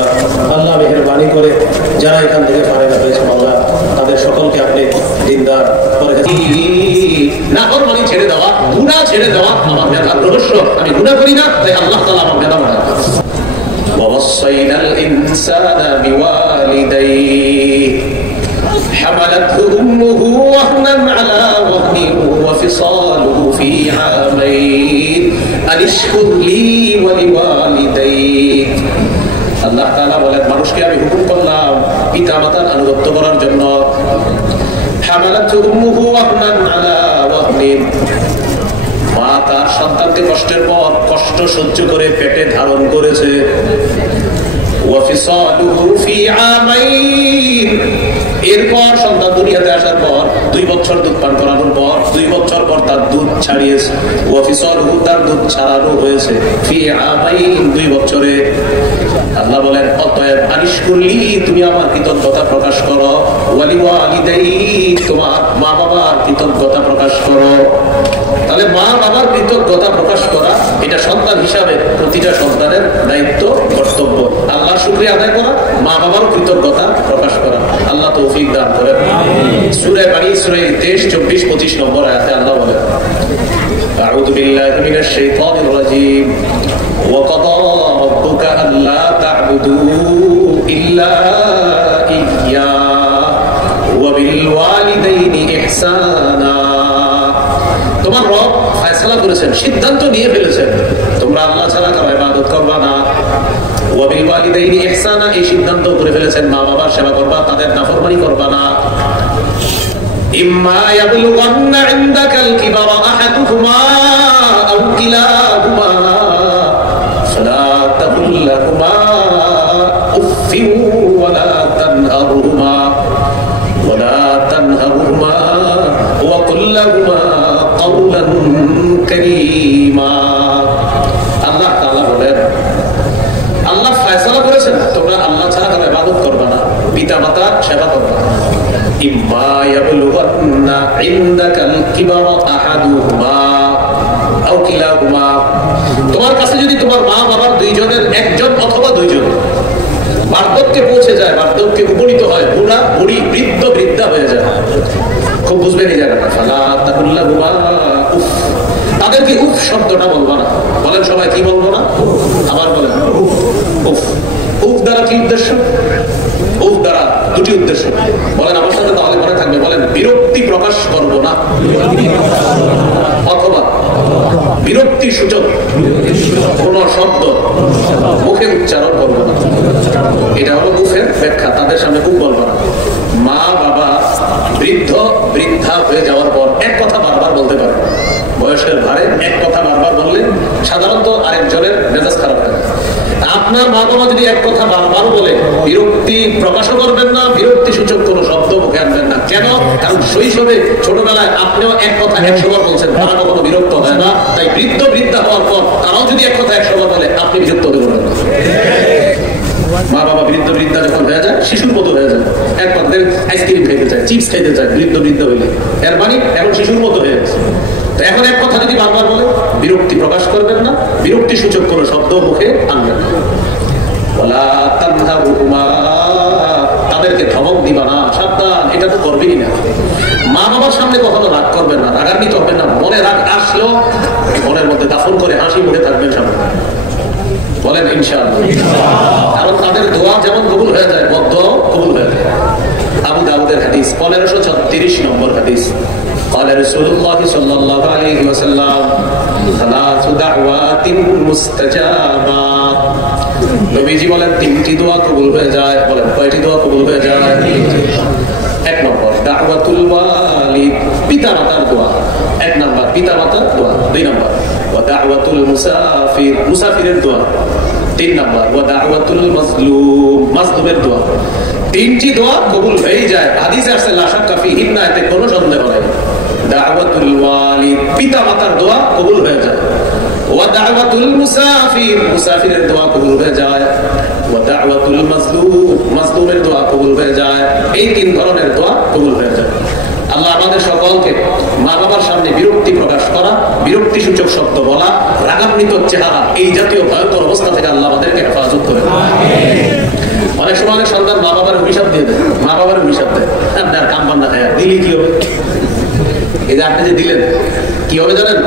মাওলা। আল্লাহ মেহেরবানি করে যারা এখান থেকে ফারেগা হয়েছে মাওলা, তাদের সকলকে আপনি দিনদার করে নাফরমানি ছেড়ে দেওয়া, গুনাহ ছেড়ে দেওয়া আমার মেধার রহস্য। আমি গুনাহ করি না, তাই আল্লাহ তাআলা আমার মেধা বাড়ায়। ووصينا الإنسان بوالديه حملته أمه وهنا على وهن وفصاله في عامين أن اشكر لي ولوالديك। আল্লাহ তাআলা বলেন, মানুষকে আমি হুকুম করলাম পিতামাতার আনুগত্য করার জন্য। হামালাতহু উম্মুহু ওয়াহনান আলা ওয়াহনিন, মা তার সন্তানকে কষ্টের পর কষ্ট সহ্য করে পেটে ধারণ করেছে। ওয়াফিসালুহু ফি আমাইন, এরপর সন্তান দুনিয়াতে আসার পর 2 বছর দুধ পান করানোর পর 2 বছর পর তার দুধ ছাড়িয়েছে। ওয়াফিসালুহু, তার দুধ ছাড়ানো হয়েছে ফি আমাইন, 2 বছরে। আল্লাহ বলেন, অতএব আনিশকুরলি, তুমি আমার কৃতজ্ঞতা প্রকাশ করো। ওয়ালিওয়ালিদাইক, তোমার মা বাবার কৃতজ্ঞতা প্রকাশ করো। তাহলে মা বাবার কৃতজ্ঞতা প্রকাশ করা, এটা সন্তান হিসাবে প্রতিটা সন্তানের দায়িত্ব, কর্তব্য। আল্লাহর শুকরিয়া আদায় করা, মা বাবার কৃতজ্ঞতা প্রকাশ করা। আল্লাহ তৌফিক দান করেন। সূরা বনী ইসরাঈল 23, 24, 25 নম্বর আয়াতে আল্লাহ বলেন, আউযু বিল্লাহি মিনাশ শাইতানির রাজীম। ওয়াকাদা রাব্বুকা আল্লা তা'বুদু ইল্লা ইয়্যাহু ওয়া বিল ওয়ালিদাইনি ইহসানা। তোমার রব ফয়সালা করেছেন, সিদ্ধান্ত নিয়ে ফেলেছেন, তোমরা আল্লাহ ছাড়া কারো ইবাদত করবা না। ওয়া বিল ওয়ালিদাইনি ইহসানা, এই সিদ্ধান্ত করে ফেলেছেন, মা বাবার সেবা করবা, তাদের নাফরমানি করবা না। ইম্মা ইয়াবলুগান্না ইনদাকাল কিবারা আহাদুহুমা আও কিলাহুমা ফালা তাকুল লাহুমা উফফিন ওয়ালা তানহারহুমা ওয়া কুল লাহুমা কাওলান কারীমা। আল্লাহ তাআলা বলেন, আল্লাহ ফয়সালা করেছেন তোমরা আল্লাহ ছাড়া কারো ইবাদত করবে না, পিতামাতার সেবা করবে না। ইম্মা ইয়াবলুগান্না ইনদাকাল কিবারা আহাদুহুমা আও কিলাহুমা, তোমার কাছে যদি তোমার মা বাবার 2 জনের একজন অথবা 2 জন বার্ধক্যে পৌঁছে যায়, বার্ধক্যে উপনীত হয়, বুড়া বুড়ি বৃদ্ধ বৃদ্ধা হয়ে যায়, খুব বুঝবেন এই জায়গাটা। ফালা তাকুল লাহুমা উফ, তাদেরকে উফ শব্দটা বলবো না। বলেন সবাই, কি বলবো না? আবার বলেন উফ। উফ দ্বারা কি উদ্দেশ্য? উফ দ্বারা 2টি উদ্দেশ্য। বলেন আমার সাথে, তাহলে মনে থাকবে। বলেন, বিরক্তি প্রকাশ করবো না, অথবা বিরক্তি সূচক কোন শব্দ মুখে উচ্চারণ করবো না। এটা হলো উফের ব্যাখ্যা। তাদের সামনে উফ বলবো না। মা বাবা বৃদ্ধ বৃদ্ধা হয়ে যাওয়ার পর এক কথা বারবার বলতে পারে, বয়সের ভারে এক কথা বারবার বললে সাধারণত আরেকজনের মেজাজ খারাপ হয়। আপনার মা বাবা যদি এক কথা বারবার বলে, বিরক্তি প্রকাশও করবেন না, বিরক্তি সূচক কোনো শব্দ মুখে আনবেন না। কেন? কারণ শৈশবে ছোটবেলায় আপনিও এক কথা 100 বার বলছেন, তারা কখনো বিরক্ত হয় না। তাই বৃদ্ধ বৃদ্ধা হওয়ার পর তারাও যদি এক কথা 100 বার বলে, আপনি বিরক্ত হতে পারবেন না। মা বাবা বৃদ্ধ বৃদ্ধা যখন হয়ে যায়, শিশুর মতো হয়ে যায়, এক কথা আইসক্রিম খাইতে চায়, চিপস খাইতে চায়, বৃদ্ধ বৃদ্ধ হইলে এর মানে এখন শিশুর মতো হয়ে গেছে। তো এখন এক কথা যদি বারবার বলে, বিরক্তি প্রকাশ করবেন না, বিরক্তি সূচক কোনো শব্দ মুখে আনবেন না। ওয়ালা তানহারহুমা, তাদেরকে ধমক দিবা না, সাবধান, এটা তো করবেনই না। মা বাবার সামনে কখনো রাগ করবেন না, রাগান্বিত হবেন না। মনে রাগ আসলো মনের মধ্যে দাফন করে হাসি মুখে থাকবেন সামনে। বলেন ইনশাআল্লাহ। কারণ তাদের দোয়া যেমন কবুল হয়ে যায়, বদদোয়াও কবুল হয়ে যায়। আবু দাউদের হাদিস 1536 নম্বর হাদিস। قال رسول الله صلى الله عليه وسلم ثلاث دعوات مستجابات, নবীজি বলেন 3টি দোয়া কবুল হয়ে যায়। বলেন কয়টি দোয়া কবুল হয়ে যায়? 1 নম্বর দাওয়াতুল ওয়ালিদ, পিতামাতার দোয়া। 1 নম্বর পিতামাতার দোয়া। 2 নম্বর ওয়া দাওয়াতুল মুসাফির, মুসাফিরের দোয়া। 3 নম্বর ওয়া দাওয়াতুল মাজলুম, মাজলুমের দোয়া। 3টি দোয়া কবুল হয়ে যায়। হাদিসে আছে লা শাক্কা ফিহিন্না, এতে কোনো সন্দেহ নাই। দাওয়াতুল ওয়ালিদ, পিতামাতার দোয়া কবুল হয়ে যায়। ওয়া দাওয়াতুল মুসাফির, মুসাফিরের দোয়া কবুল হয়ে যায়। ওয়া দাওয়াতুল মাজলুম, মাজলুমের দোয়া কবুল হয়ে যায়। এই 3 ধরনের দোয়া কবুল হয়ে যায়। আল্লাহ আমাদের সকলকে মা বাবার সামনে বিরক্তি প্রকাশ করা, বিরক্তি সূচক শব্দ বলা, রাগান্বিত চেহারা, এই জাতীয় ভয়ঙ্কর অবস্থা থেকে আল্লাহ আমাদেরকে হেফাজত করে। এরকম অনেক সন্তান মা বাবার অভিশাপ দিয়ে দেয়, মা বাবার অভিশাপ দেয়, আপনার কাম বান্না খায় দিলি কি হবে? এই যে আপনি যে দিলেন কি হবে জানেন?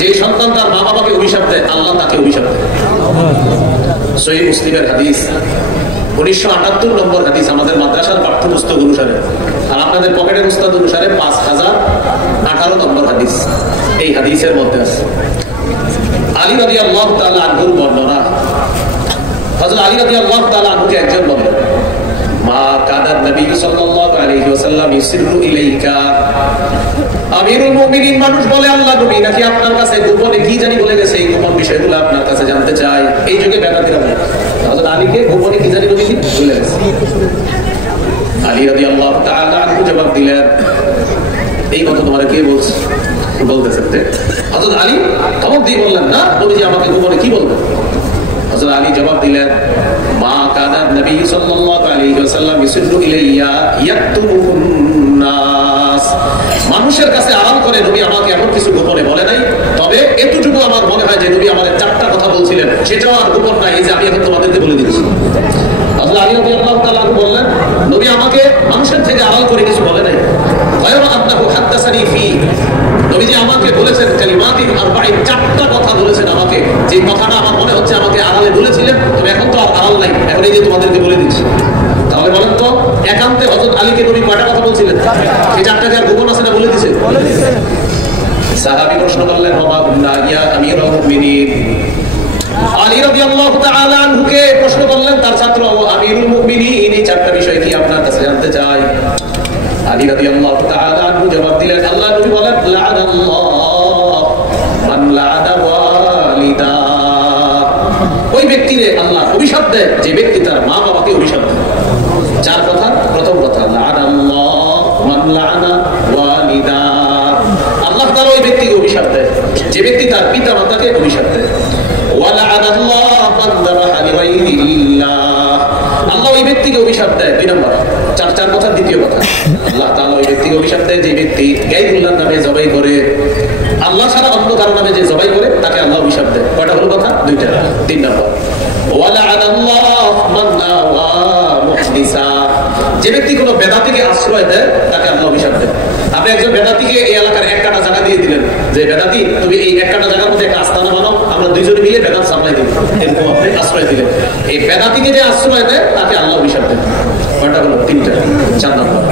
যে সন্তান তার মা বাবাকে অভিশাপ দেয় আল্লাহ তাকে অভিশাপ দেয়। সহিহ মুসলিমের হাদিস 1978 নম্বর হাদিস আমাদের মাদ্রাসার পাঠ্যপুস্তক অনুসারে, আর আপনাদের পকেটের উস্তাদ অনুসারে 5018 নম্বর হাদিস। এই হাদিসের মধ্যে আছে আলী রাদিয়াল্লাহু তাআলা আনহুর বর্ণনা। হযরত আলী রাদিয়াল্লাহু তাআলা আনহুকে একজন বললেন, মা কানা নবী সাল্লাল্লাহু আলাইহি ওয়াসাল্লাম ইউসিরু ইলাইকা। আমিরুল মুমিনিন মানুষ বলে আল্লাহ নবী নাকি আপনার কাছে গোপনে কি জানি বলে গেছে, এই গোপন বিষয়গুলো আপনার কাছে জানতে চাই। এই যুগে বেদাতিরা বলে হযরত আলীকে গোপনে কি জানি বলে গেছে। আলী রাদিয়াল্লাহু তাআলা আনহু জবাব দিলেন, এই কথা তোমার কে বলছে? বলতেছেন হযরত আলী ধমক দিয়ে বললেন, না নবীজি আমাকে গোপনে কি বলবেন? হযরত আলী জবাব দিলেন, মা কানা নবী সাল্লাল্লাহু আলাইহি ওয়াসাল্লাম ইউসিরু ইলাইয়া ইয়াকতুমুন নাস। মানুষের কাছে আড়াল করে নবী আমাকে এমন কিছু গোপনে বলে নাই, তবে এতটুকু আমার মনে হয় যে নবী আমাদের 4টা কথা বলছিলেন, সেটাও আর গোপন নাই, এই যে আমি এখন তোমাদেরকে বলে দিচ্ছি। হযরত আলী রাদিয়াল্লাহু তাআলা বললেন, নবী আমাকে মানুষের থেকে আড়াল করে কিছু বলে নাই। গায়রা আন্নাহু হাদাসানি ফি, নবীজি আমাকে বলেছেন কালিমাতিন আরবাঈন, 4টা কথা বলেছেন আমাকে, যে কথাটা আমার মনে হচ্ছে আমাকে আড়ালে বলেছিলেন, তবে এখন তো আর আড়াল নাই, এখন এই যে তোমাদেরকে বলে দিচ্ছি। তাহলে বলেন তো একান্তে হযরত আলীকে নবী কয়টা কথা বলছিলেন? এই 4টাকে আর গোপন আছে না বলে দিয়েছে? সাহাবী প্রশ্ন করলেন, ওয়া মা ইয়া আমিরুল মুমিনিন। আলী রাদিয়াল্লাহু তাআলা আনহুকে প্রশ্ন করলেন তার ছাত্র আমিরুল মুমিনিন, এই 4টা বিষয় কি আপনার কাছে জানতে চাই? আলী রাদিয়াল্লাহু তাআলা আনহু জবাব দিলেন, আল্লাহ নবী বলেন, লা'নাল্লাহু মান লা'না ওয়ালিদা। ওই ব্যক্তিরে আল্লাহ অভিশাপ দেয় যে ব্যক্তি তার মা বাবাকে অভিশাপ দেয়। 4 কথা। প্রথম কথা, লা'নাল্লাহু মান লা'না ওয়ালিদা, আল্লাহ তাআলা ওই ব্যক্তিকে অভিশাপ দেয় যে ব্যক্তি তার পিতা মাতাকে অভিশাপ দেয়। ওয়া লা'নাল্লাহু মান যাবাহা লিগাইরিল্লাহ, আল্লাহ ওই ব্যক্তিকে অভিশাপ দেয়। 2 নম্বর। 4 কথা। দ্বিতীয় কথা, আল্লাহ তাআলা ওই ব্যক্তিকে অভিশাপ দেয় যে ব্যক্তি গায়রুল্লাহর নামে জবাই করে, আল্লাহ ছাড়া অন্য কারো নামে যে জবাই করে তাকে আল্লাহ অভিশাপ দেয়। কয়টা হলো কথা? 2টা। 3 নম্বর, ওয়া লা'নাল্লাহু মান আওয়া মুহদিসা, যে ব্যক্তি কোনো বেদাতিকে আশ্রয় দেয় তাকে আল্লাহ অভিশাপ দেয়। আপনি একজন বেদাতিকে এই এলাকার 1 কাঠা জায়গা দিয়ে দিলেন, যে বেদাতি তুমি এই 1 কাঠা জায়গার মধ্যে একটা আস্তানা বানাও, আমরা দুইজনে মিলে বেদাত সাপ্লাই দিব, এরকম আপনি আশ্রয় দিলেন। এই বেদাতিকে যে আশ্রয় দেয় তাকে আল্লাহ অভিশাপ দেয়। কয়টা হলো? 3টা। 4 নম্বর,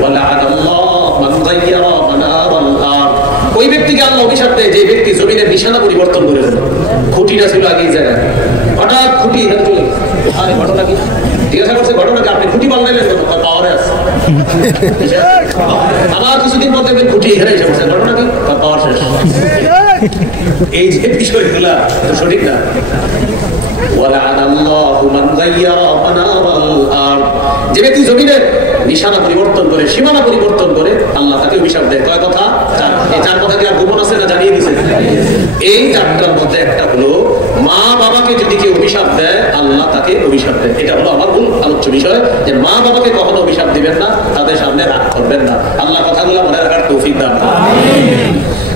ওয়া লা'নাল্লাহু মান গায়্যারা মানারাল আরদ, ওই ব্যক্তিকে আল্লাহ অভিশাপ দেয় যে ব্যক্তি জমিনের নিশানা পরিবর্তন করে ফেলে। খুঁটিটা ছিল আগে এই জায়গায়, হঠাৎ খুঁটি এখানে চলে গেছে। আরে ঘটনা কি? জিজ্ঞাসা করছে ঘটনাকে, আপনি খুঁটি পাল্টাইলেন কত? পাওয়ারে আছে। আমার কিছুদিন পর দেখবেন খুঁটি এখানে এসে বসে, ঘটনা কি? পাওয়ার শেষ। এই যে বিষয়গুলা তো সঠিক না। যে ব্যক্তি জমিনের নিশানা পরিবর্তন করে, সীমানা পরিবর্তন করে, আল্লাহ তাকে অভিশাপ দেয়। কয় কথা? 4। এই 4 কথা কি আর গোপন আছে না? জানিয়ে দিয়েছে। এই 4টার মধ্যে একটা হলো মা বাবাকে যদি কেউ অভিশাপ দেয় আল্লাহ তাকে অভিশাপ দেয়। এটা হলো আমার মূল আলোচ্য বিষয়, যে মা বাবাকে কখনো অভিশাপ দিবেন না, তাদের সামনে রাগ করবেন না। আল্লাহ কথাগুলো মনে রাখার তৌফিক দান।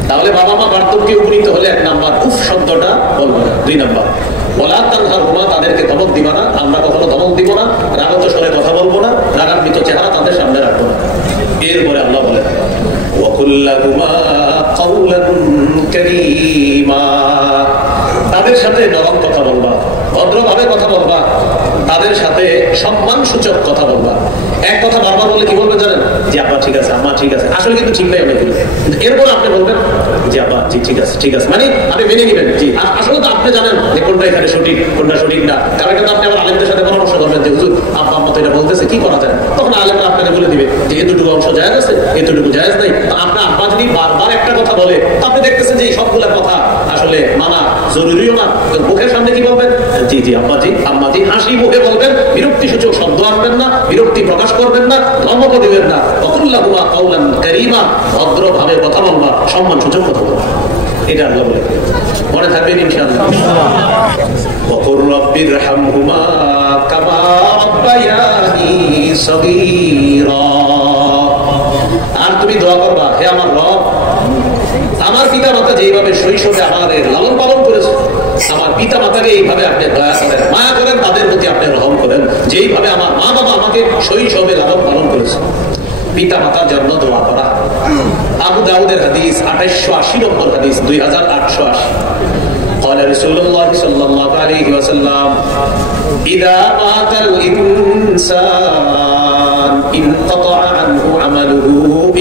তাহলে বাবা মা বার্ধক্যে উপনীত হলে 1 নাম্বার উফ শব্দটা বলবো না। 2 নাম্বার, ওয়ালা তানহারহুমা, তাদেরকে ধমক দিব না, আমরা কখনো ধমক দিব না, রাগত স্বরে কথা বলবো না, রাগান্বিত চেহারা তাদের সামনে রাখবো না। এরপরে আল্লাহ বলেন, ওয়াকুল লাহুমা কাওলান কারীমা, তাদের সাথে নরম কথা বলবা, ভদ্রভাবে কথা বলবা, তাদের সাথে সম্মানসূচক কথা বলবা। এক কথা বারবার বললে কি বলবেন জানেন? যে আব্বা ঠিক আছে, আম্মা ঠিক আছে, আসলে কিন্তু ঠিক নাই অনেকগুলো। এরপর আপনি বলবেন যে আব্বা জি ঠিক আছে, ঠিক আছে, মানে আপনি মেনে নিবেন। জি আসলে তো আপনি জানেন যে কোনটা এখানে সঠিক, কোনটা সঠিক না। কারণ কিন্তু আপনি আবার আলেমদের সাথে পরামর্শ করবেন যে হুজুর আব্বা আম্মা তো এটা বলতেছে, কি করা যায়? তখন আলেমরা আপনাকে বলে দিবে যে এতটুকু অংশ জায়েজ আছে, এতটুকু জায়েজ নাই। আপনার আব্বা যদি বারবার একটা কথা বলে, আপনি দেখতেছেন যে এই সবগুলা কথা আসলে মানা জরুরিও না, মুখের সামনে কি বলবেন? জি জি আব্বাজি আম্মাজি, হাসি মুখে বলবেন, বিরক্তিসূচক শব্দ আনবেন না, বিরক্তি প্রকাশ করবেন না, ধমক দিবেন না। ওয়াকুল্লাহুমা কাওলান কারীমা, ভদ্রভাবে কথা বলবা, সম্মানসূচক কথা বলবা। এটা আল্লাহ বলে। মনে থাকবেন ইনশাআল্লাহ। ওয়াকুর রাব্বিরহামহুমা কামা রাব্বায়ানি সগীরা, আর তুমি দোয়া করবা, হে আমার রব, আমার পিতা মাতা যেভাবে শৈশবে আমাদের লালন পালন করেছে, আমার পিতা মাতাকে এইভাবে আপনি দয়া করেন, মায়া করেন, তাদের প্রতি আপনি রহম করেন, যেইভাবে আমার মা বাবা আমাকে শৈশবে লালন পালন করেছে, পিতা মাতার জন্য দোয়া করা। আবু দাউদের হাদিস 2880 নম্বর হাদিস, 2880। قال رسول الله صلى الله عليه وسلم إذا مات الإنسان انقطع عنه عمله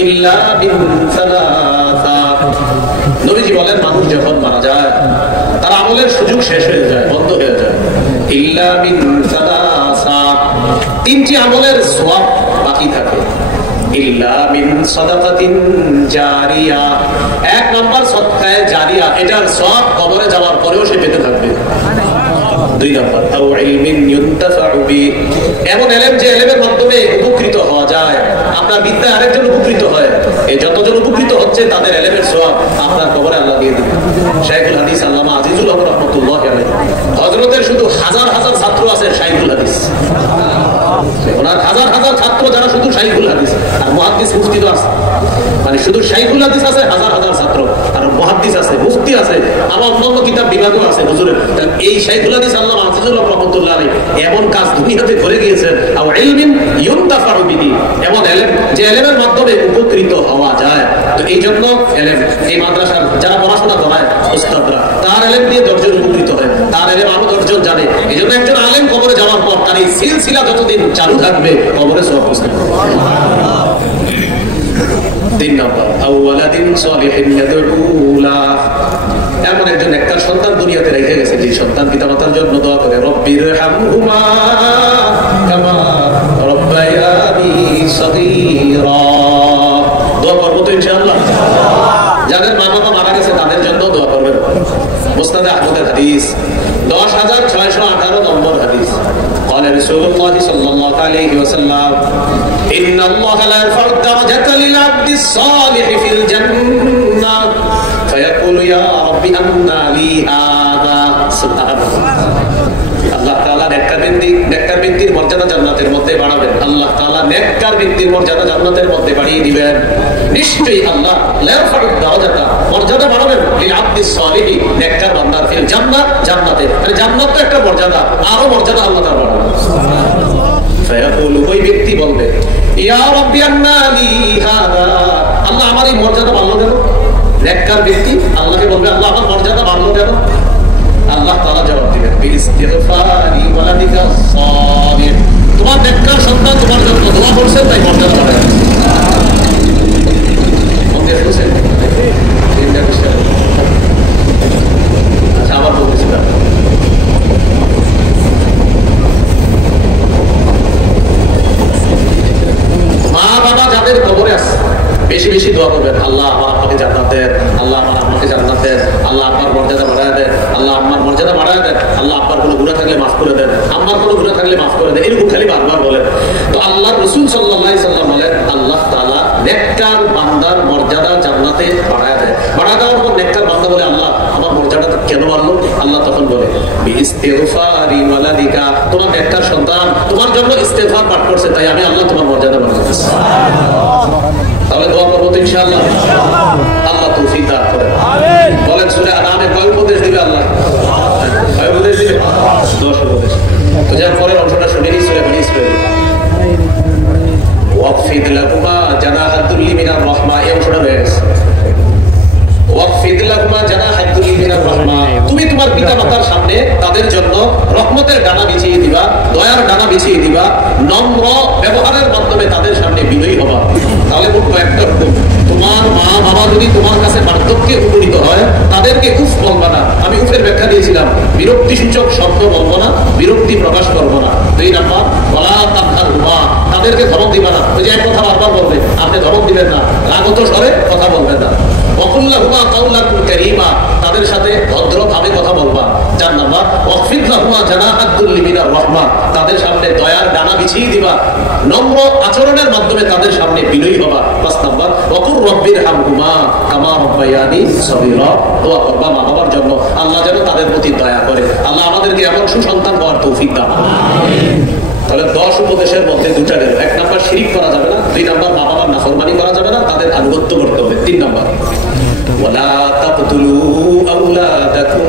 إلا من ثلاثة। নবীজি বলেন, মানুষ যখন মারা যায় তার আমলের সুযোগ শেষ হয়ে যায়, বন্ধ হয়ে যায়। ইল্লা মিন সালাসা, তিনটি আমলের সওয়াব বাকি থাকে। ইল্লা মিন সাদাকাতিন জারিয়া, এক নাম্বার সদকায়ে জারিয়া, এটার সওয়াব কবরে যাওয়ার পরেও সে পেতে থাকবে। দুই নাম্বার আও ইলমিন ইউনতাফাউ বি, এমন ইলম যে ইলমের মাধ্যমে উপকৃত হওয়া যায়। আপনার বিদ্যায় আরেকজন উপকৃত হয়, এই যতজন উপকৃত হচ্ছে তাদের ইলমের সওয়াব আপনার কবরে আল্লাহ দিয়ে দিবেন। শাইখুল হাদিস আল্লামা আজিজুল হক রাহমাতুল্লাহি আলাইহি, হযরতের শুধু হাজার হাজার ছাত্র আছে শাইখুল হাদিস, ওনার হাজার হাজার ছাত্র যারা শুধু শাইখুল হাদিস আর মুহাদ্দিস মুফতি তো আছে, মানে শুধু শাইখুল হাদিস আছে হাজার হাজার ছাত্র, আর মুহাদ্দিস আছে, মুফতি আছে, আর অন্যান্য কিতাব বিভাগও আছে হুজুরের। তাহলে এই শাইখুল হাদিস আল্লামা আজিজুল হক রাহমাতুল্লাহি আলাইহি এমন কাজ দুনিয়াতে করে গিয়েছেন। আও ইলমিন ইউনতাফাউ বিহি, এমন ইলম যে ইলমের মাধ্যমে উপকৃত হওয়া যায়। তো এই জন্য ইলম, এই মাদ্রাসার যারা পড়াশোনা করায় উস্তাদরা, তার ইলম দিয়ে 10 জন উপকৃত হয়, তার ইলম আরো 10 জন জানে। এই জন্য একজন আলেম কবরে যাওয়ার পর তার এই সিলসিলা যতদিন চালু থাকবে কবরে সওয়াব পৌঁছবে। 3 নম্বর আওয়ালাদিন সালিহিন ইয়াদউলা, এমন একজন একটা সন্তান দুনিয়াতে রেখে গেছে যে সন্তান পিতামাতার জন্য দোয়া করে, রব্বির হামহুমা কামা রব্বায়ানি সগীরা। দোয়া করবো তো ইনশাআল্লাহ। যাদের মা বাবা মারা গেছে তাদের জন্য দোয়া করবেন। মুসনাদ আহমদের হাদিস 10618 নম্বর হাদিস। قال رسول الله صلى الله عليه وسلم إن الله لا يرفع الدرجة للعبد الصالح في الجنة فيقول يا رب أنى لي هذا. سبحان الله. আল্লাহ তাআলা নেককার ব্যক্তির মর্যাদা জান্নাতের মধ্যে বাড়াবেন। আল্লাহ তাআলা নেককার ব্যক্তির মর্যাদা জান্নাতের মধ্যে বাড়িয়ে দিবেন। নিশ্চয়ই আল্লাহ লা ইয়ারফাউ দারাজাতা, মর্যাদা বাড়াবেন লিল আবদিস সালিহি, নেককার বান্দার ফিল জান্নাত, জান্নাতে। মানে জান্নাত তো একটা মর্যাদা, আরো মর্যাদা আল্লাহ তাআলা বাড়াবেন। ফায়াকুলু, ওই ব্যক্তি বলবে, ইয়া রাব্বি আন্না লি হাদা, আল্লাহ আমার এই মর্যাদা বাড়লো কেন? নেককার ব্যক্তি আল্লাহকে বলবে, আল্লাহ আমার মর্যাদা বাড়লো কেন? আল্লাহ তাআলা জবাব দিবেন, বিইস্তিগফারি ওয়ালাদিকা সালিহ, তোমার নেককার সন্তান তোমার জন্য দোয়া করছেন তাই মর্যাদা বাড়ায়। মনে শুনছেন? আচ্ছা, আবার বলতেছিলাম, মা বাবা যাদের কবরে আছে বেশি বেশি দোয়া করবেন, আল্লাহ আমার আব্বাকে জান্নাত দেন, আল্লাহ আমার আম্মাকে জান্নাত দেন, আল্লাহ আমার মর্যাদা বাড়ায় দেন, আল্লাহ আমার মর্যাদা বাড়ায় দেন, আল্লাহ আপনার কোনো গুনাহ থাকলে মাফ করে দেন, আমার কোনো গুনাহ থাকলে মাফ করে দেন, এরকম খালি বারবার বলেন। তো আল্লাহ রাসূল সাল্লাল্লাহু আলাইহি সাল্লাম বলেন, আল্লাহ তাআলা নেককার বান্দার মর্যাদা জান্নাতে বাড়ায় দেয়। বাড়ায় দেওয়ার পর নেককার বান্দা বলে, আল্লাহ আমার মর্যাদা কেন বাড়লো? আল্লাহ তখন বলে, বিইস্তিগফারি ওয়ালাদিকা, তোমার নেককার সন্তান তোমার জন্য ইস্তেগফার পাঠ করছে তাই আমি আল্লাহ তোমার মর্যাদা বাড়াচ্ছি। তাহলে দোয়া করবো তো ইনশাআল্লাহ। আল্লাহ তৌফিক দান করেন। আমিন। বলেন সূরা আনামে কয় উপদেশ দিবে আল্লাহ? কয় উপদেশ দিবে? 10 উপদেশ। তো যার পরের অংশটা শুনে নিই, সূরা বনী ইসরাঈল। ওয়াকফিদ লাকুমা জানাহাদ দুল্লি মিনার রাহমা, এই অংশটা হয়ে গেছে। ওয়াকফিদ লাকুমা জানাহাদ দুল্লি মিনার রাহমা, তুমি তোমার পিতামাতার সামনে তাদের জন্য রহমতের ডানা বিছিয়ে দিবা, দয়ার ডানা বিছিয়ে দিবা, নম্র ব্যবহারের মাধ্যমে তাদের সামনে বিনয়ী হবা। তাহলে বলবো একটা হুকুম, তোমার মা বাবা যদি তোমার কাছে বার্ধক্যে উপনীত হয় তাদেরকে উফ বলবা না। আমি উফের ব্যাখ্যা দিয়েছিলাম, বিরক্তি সূচক শব্দ বলবো না, বিরক্তি প্রকাশ করবো না। 2 নাম্বার, ওয়ালা তানহারহুমা, তাদেরকে ধমক দিবা না। ওই যে এক কথা বারবার বলবে, আপনি ধমক দিবেন না, রাগত স্বরে কথা বলবেন না। ওয়াকুল্লাহুমা কাওলান কারীমা, তাদের সাথে ভদ্রভাবে কথা বলবা। 4 নাম্বার, ওয়াকফিদ লাহুমা জানাহাদ দুল্লি মিনার রাহমা, তাদের সামনে দয়ার ডানা বিছিয়ে দিবা, নম্র আচরণের মাধ্যমে তাদের সামনে বিনয়ী হবা। 5 নাম্বার, ওয়াকুর রব্বির হামহুমা কামা রব্বায়ানি সগীরা, দোয়া করবা মা বাবার জন্য আল্লাহ যেন তাদের প্রতি দয়া করে। আল্লাহ আমাদেরকে এমন সুসন্তান হওয়ার তৌফিক দান করুন। তাহলে 10 উপদেশের মধ্যে 2টা গেল। 1 নাম্বার, শিরিক করা যাবে না। 2 নাম্বার, মা বাবার নাফরমানি করা যাবে না, তাদের আনুগত্য করতে হবে। 3 নাম্বার, ওয়ালা তাকতুলু আওলাদাকুম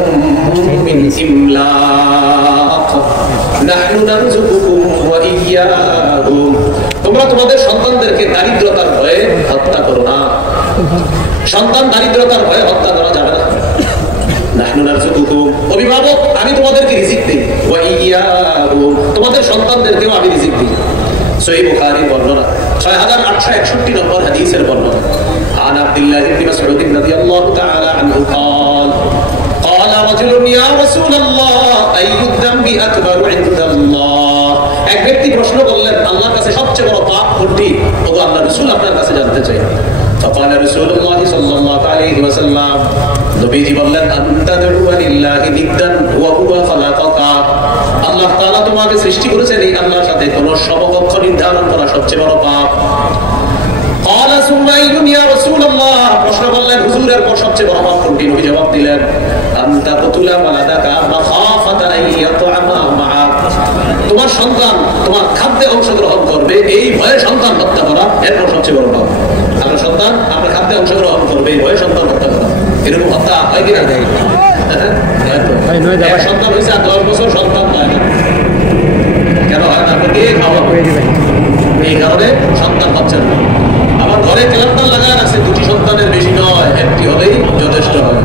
মিন ইমলাক, নাহনু নারযুকুকুম ওয়া ইয়্যাহুম, তোমরা তোমাদের সন্তানদেরকে দারিদ্রতার ভয়ে হত্যা করো না। সন্তান দারিদ্রতার ভয়ে হত্যা করা যাবে না। নাহনু নারযুকুকুম, অভিভাবক আমি তোমাদেরকে রিজিক দেই, ওয়া ইয়্যাহুম, তোমাদের সন্তানদেরকেও আমি রিজিক দিই। সহিহ বুখারীর বর্ণনা 6861 নম্বর হাদিসের বর্ণনা। عن عبد الله بن مسعود رضي الله تعالى عنه قال قال رجل يا رسول الله أي الذنب أكبر عند الله, এক ব্যক্তি প্রশ্ন করলেন আল্লাহর কাছে সবচেয়ে বড় পাপ কোনটি? ওগো আল্লাহর রাসূল আপনার কাছে জানতে চাই। فقال رسول الله صلى الله عليه وسلم, নবীজি বললেন أن تدعو لله ندا وهو خلقك, আল্লাহ তাআলা তোমাকে সৃষ্টি করেছেন এই আল্লাহর সাথে কোন সমকক্ষ নির্ধারণ করা সবচেয়ে বড় পাপ। قال ثم أي يا رسول الله, প্রশ্ন করলেন হুজুরের পর সবচেয়ে বড় পাপ কোনটি? নবী জবাব দিলেন أن تقتل ولدك مخافة أن يطعم معك, তোমার সন্তান তোমার খাদ্যে অংশগ্রহণ করবে এই ভয়ে সন্তান হত্যা করা এরপর সবচেয়ে বড় পাপ। আপনার সন্তান আপনার খাদ্যে অংশগ্রহণ করবে এই ভয়ে সন্তান হত্যা করা, এরকম হত্যা হয় কিনা? সন্তান হয়েছে আর 10 বছর সন্তান হয় না, কেন হয় না? কে খাওয়া, এই কারণে সন্তান হচ্ছে না। আমার ঘরে ক্যালেন্ডার লাগানো আছে, 2টি সন্তানের বেশি নয়, 1টি হলেই যথেষ্ট হয়।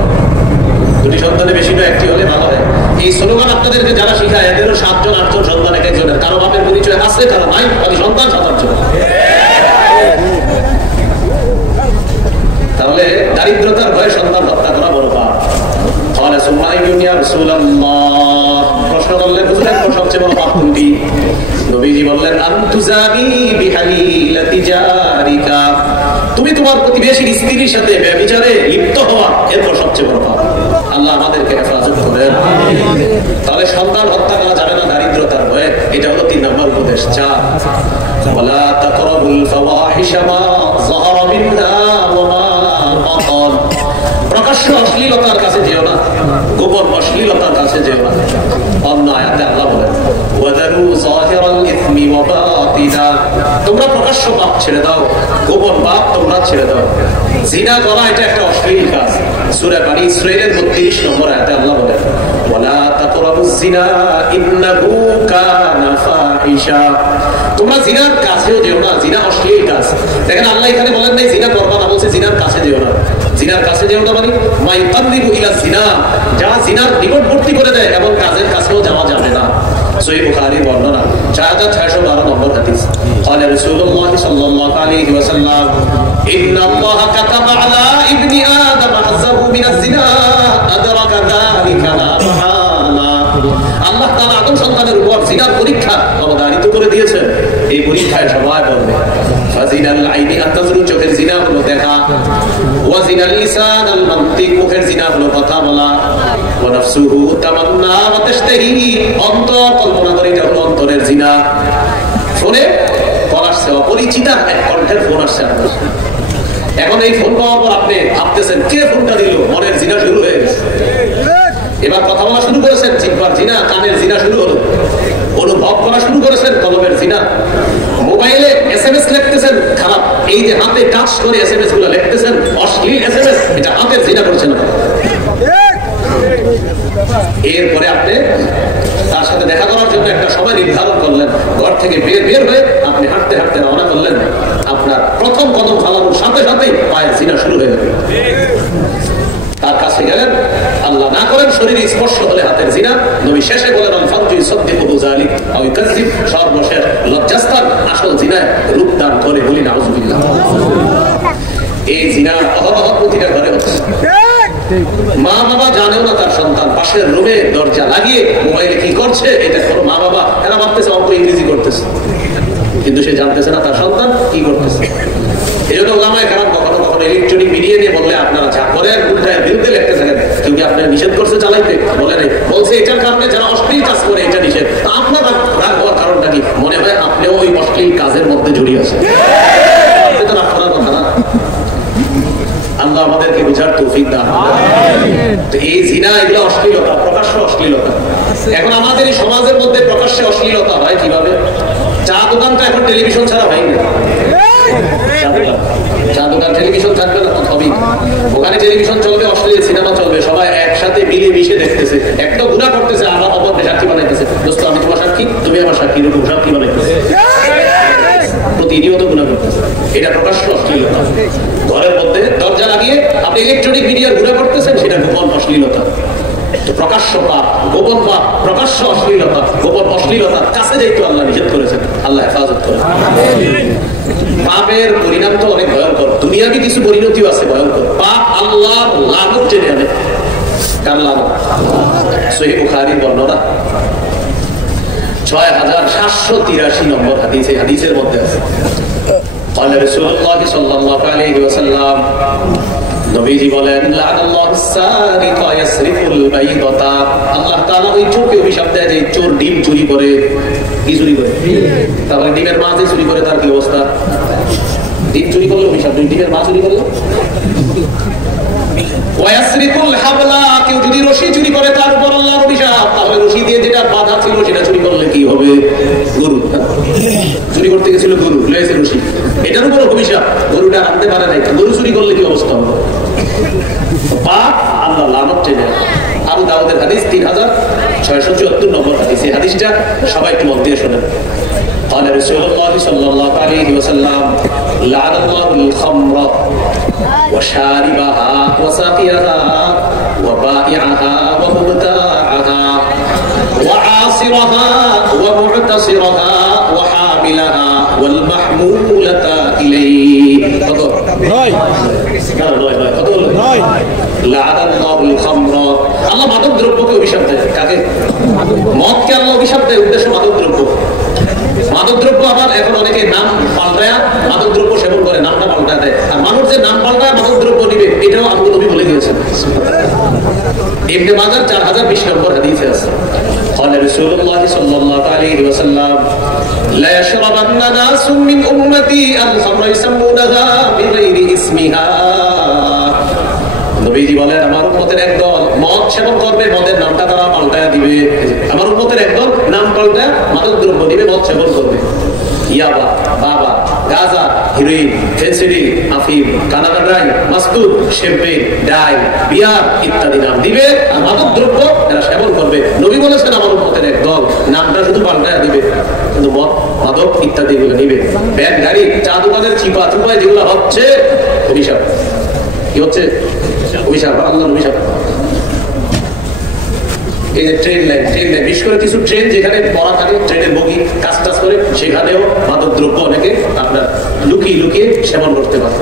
2টি সন্তানের বেশি নয়, 1টি হলে ভালো হয়। এই স্লোগান আপনাদেরকে যারা শিখায় এদেরও 7জন 8জন সন্তান এক একজনের, কারো বাপের পরিচয় আছে কারো নাই, খালি সন্তান 7-8 জন। তাহলে দারিদ্রতার ভয়ে সন্তান হত্যা করা বড় পাপ। প্রশ্ন করলেন হুজুরের সবচেয়ে বড় পাপ কোনটি? নবীজি বললেন আনতুজানি বিহালিলাতি জারিকা, তুমি তোমার প্রতিবেশীর স্ত্রীর সাথে ব্যভিচারে লিপ্ত হওয়া এরপর সবচেয়ে বড় পাপ। আল্লাহ আমাদেরকে হেফাজত করেন। তাহলে সন্তান হত্যা করা যাবে না দারিদ্রতার ভয়ে, এটা হলো 3 নম্বর উপদেশ। 4 ওয়ালা তাকরাবুল ফাওয়াহিশা মা যাহারা মিনহা ওয়া মা বাতান, প্রকাশ্য অশ্লীলতার কাছে যেও না, গোপন অশ্লীলতার কাছে যেও না। অন্য আয়াতে আল্লাহ বলেন ওয়াদারু যাহিরাল ইসমি ওয়া বাতিনা, তোমরা প্রকাশ্য পাপ ছেড়ে দাও, গোপন পাপ তোমরা ছেড়ে দাও। জিনা করা এটা একটা অশ্লীল কাজ। সূরা বনী ইসরাঈলের 32 নম্বর আয়াতে আল্লাহ বলেন ওয়ালা তাকরাবুজ জিনা ইন্নাহু কানা ফাহিশা, তোমরা জিনার কাছেও যেও না, জিনা অশ্লীল কাজ। দেখেন আল্লাহ এখানে বলেন নাই জিনা করবা না, বলছে জিনার কাছে যেও না। জিনার কাছে যেও না মানে মাইতাদিবু ইলা জিনা, যা জিনার নিকটবর্তী করে দেয় এবং কাজের কাছেও যাওয়া যাবে না। সহিহ বুখারীর বর্ণনা 4612 নম্বর হাদিস। قال رسول الله صلى الله عليه وسلم ان الله كتب على ابن ادم حظه من الزنا ادرك ذلك لا محالا, আল্লাহ তাআলা আদম সন্তানের উপর জিনার পরীক্ষা অবধারিত করে দিয়েছেন। এই পরীক্ষায় সবাই বলবে ফাজিনাল আইনি আতাজরু, চোখের জিনা হলো দেখা, ওয়া জিনাল লিসান আল মানতিক, মুখের জিনা হলো কথা বলা, ওয়া নাফসুহু তামান্না ওয়া তাশতাহি, অন্তর কল্পনা করে এটা হলো অন্তরের জিনা। ফোনে ফোন আসছে, অপরিচিত এক কণ্ঠের ফোন আসছে আপনার। এখন এই ফোন পাওয়ার পর আপনি ভাবতেছেন কে ফোনটা দিল, মনের জিনা শুরু হয়ে গেছে। এবার কথা বলা শুরু করেছেন, জিহ্বার জিনা, কানের জিনা শুরু হলো। অনুভব করা শুরু করেছেন, কলমের জিনা। মোবাইলে এসএমএস লিখতেছেন খারাপ, এই যে হাতে টাচ করে এসএমএস গুলো লিখতেছেন অশ্লীল এসএমএস, এটা হাতের জিনা করছেন। এরপরে আপনি তার সাথে দেখা করার জন্য একটা সময় নির্ধারণ করলেন, ঘর থেকে বের হয়ে আপনি হাঁটতে হাঁটতে রওনা করলেন। আপনার প্রথম কদম ফেলানোর সাথে সাথেই পায়ের জিনা শুরু হয়ে গেল। তার কাছে গেলেন, আল্লাহ না করেন শরীরে স্পর্শ হলে হাতের জিনা। নবী শেষে বলেন আল-ফারজু সাদদিকু যালিক আও ইকাযযিব, সর্বশেষ লজ্জাস্থান আসল জিনায় রূপদান করে, বলি নাউযুবিল্লাহ। এই জিনা অহরহ প্রতিটা ঘরে হচ্ছে। মা বাবা জানেও না তার সন্তান পাশের রুমে দরজা লাগিয়ে মোবাইলে কি করছে, এটা কোনো মা বাবা এরা ভাবতেছে অঙ্ক ইংরেজি করতেছে, কিন্তু সে জানতেছে না তার সন্তান কি করতেছে। এই জন্য ওলামায়ে কেরাম কখনো কখনো ইলেকট্রনিক মিডিয়া নিয়ে বললে আপনারা যা করেন উল্টায় বিরুদ্ধে লিখতে থাকেন। কিন্তু আপনার নিষেধ করছে চালাইতে, বলে নাই, বলছে এটার কারণে যারা অশ্লীল কাজ করে এটা নিষেধ। আপনার রাগ হওয়ার কারণটা কি? মনে হয় আপনিও ওই অশ্লীল কাজের মধ্যে জড়িয়ে আছেন। এটা রাগ করার কথা না। আল্লাহ আমাদেরকে বুঝার তৌফিক দান করুন। তো এই জিনা এগুলো অশ্লীলতা, প্রকাশ্য অশ্লীলতা। এখন আমাদের এই সমাজের মধ্যে প্রকাশ্যে অশ্লীলতা হয় কিভাবে? চা দোকানটা এখন টেলিভিশন ছাড়া হয় না। চা দোকান টেলিভিশন থাকবে না, হবেই। ওখানে টেলিভিশন চলবে, অশ্লীল সিনেমা চলবে, সবাই একসাথে মিলে মিশে দেখতেছে, একটা গুনাহ করতেছে, আবার অপর সাক্ষী বানাইতেছে। দোস্ত আমি তোমার সাক্ষী, তুমি আমার সাক্ষী, এরকম সাক্ষী বানাইতেছে, প্রতিনিয়ত গুনাহ করতেছে। এটা প্রকাশ্য অশ্লীলতা। ঘরের মধ্যে দরজা লাগিয়ে আপনি ইলেকট্রনিক মিডিয়ার গুনাহ করতেছেন, সেটা গোপন অশ্লীলতা। প্রকাশ্য পাপ, গোপন পাপ, প্রকাশ্য অশ্লীলতা, গোপন অশ্লীলতার কাছে যেহেতু আল্লাহ নিষেধ করেছেন, আল্লাহ হেফাজত করেন। পাপের পরিণাম তো অনেক ভয়ঙ্কর, দুনিয়াবি কিছু পরিণতিও আছে ভয়ঙ্কর। পাপ আল্লাহর লানত টেনে আনে। কার লানত? সহিহ বুখারীর বর্ণনা ৬৭৮৩ নম্বর হাদিস। এই হাদিসের মধ্যে আছে قال رسول الله صلى الله عليه وسلم, নবীজি বলেন, লানাল্লাহু সারিকা ইয়াসরিকুল বাইদাতা, আল্লাহ তাআলা ওই চোরকে অভিশাপ দেয় যে চোর ডিম চুরি করে। কি চুরি করে? তারপরে ডিমের মাছ চুরি করে, তার কি অবস্থা? ডিম চুরি করলে অভিশাপ, ডিমের মাছ চুরি করলে। ওয়ায়াসরিকুল হাবলা, কেউ যদি রশি চুরি করে তার উপর আল্লাহর অভিশাপ। তাহলে রশি দিয়ে যেটা বাঁধা ছিল সেটা চুরি করলে কি হবে? গরু চুরি করতে গেছিল, গরু লয়েছে রশি, এটার উপর অভিশাপ। গরুটা আনতে পারে নাই, গরু চুরি করলে কি অবস্থা হবে? পাপ আল্লাহ লানত টেনে। আবু দাউদের হাদিস 3674 নম্বর হাদিস। এই হাদিসটা সবাই একটু মন দিয়ে শোনেন। قال رسول الله صلى الله عليه وسلم, لعن الله الخمر وشاربها وساقيها وبائعها ومبتاعها وعاصرها ومعتصرها وحاملها والمحمولة إليه. لعن الله الخمر, আল্লাহ মাদক দ্রব্যকে অভিশাপ দেয়। কাকে? মদকে আল্লাহ অভিশাপ দেয়, উদ্দেশ্য মাদক দ্রব্য। মাদক দ্রব্য আবার এখন অনেকে নাম পাল্টায় মাদক দ্রব্য সেবন করে, নামটা পাল্টা দেয়। আর মানুষ যে নাম পাল্টায় মাদক দ্রব্য নিবে, এটাও আল্লাহ নবী বলে দিয়েছেন। ইবনে মাজাহ 4020 নম্বর হাদিসে আছে, قال رسول الله صلى الله عليه وسلم, لا يشربن ناس من امتي الخمر يسمونها بغير اسمها. নবীজি বলেন, আমার উম্মতের একদল মদ সেবন করবে, মদের নামটা তারা পাল্টায় দিবে। আমার উম্মতের একদল নাম পাল্টায় মাদক দ্রব্য দিবে, মদ সেবন করবে। ইয়াবা, বাবা, গাঁজা, হিরোইন, ফেন্সিডিল, আফিম, কানাডা ড্রাই, মাস্তুদ, শ্যাম্পেন, ডাই, বিয়ার ইত্যাদি নাম দিবে, আর মাদক দ্রব্য এরা সেবন করবে। নবী বলেছেন, আমার উম্মতের একদল নামটা শুধু পাল্টায় দিবে, কিন্তু মদ, মাদক ইত্যাদি গুলো নিবে। ব্যাগ, গাড়ি, চা দোকানের চিপা চুপায় যেগুলো হচ্ছে, অভিশাপ। কি হচ্ছে? অভিশাপ, আল্লাহর অভিশাপ। এই যে ট্রেন লাইন, বিশেষ করে কিছু ট্রেন যেখানে পড়া থাকে, ট্রেনের বগি কাজ টাজ করে, সেখানেও মাদক দ্রব্য অনেকে আপনার লুকিয়ে লুকিয়ে সেবন করতে পারে।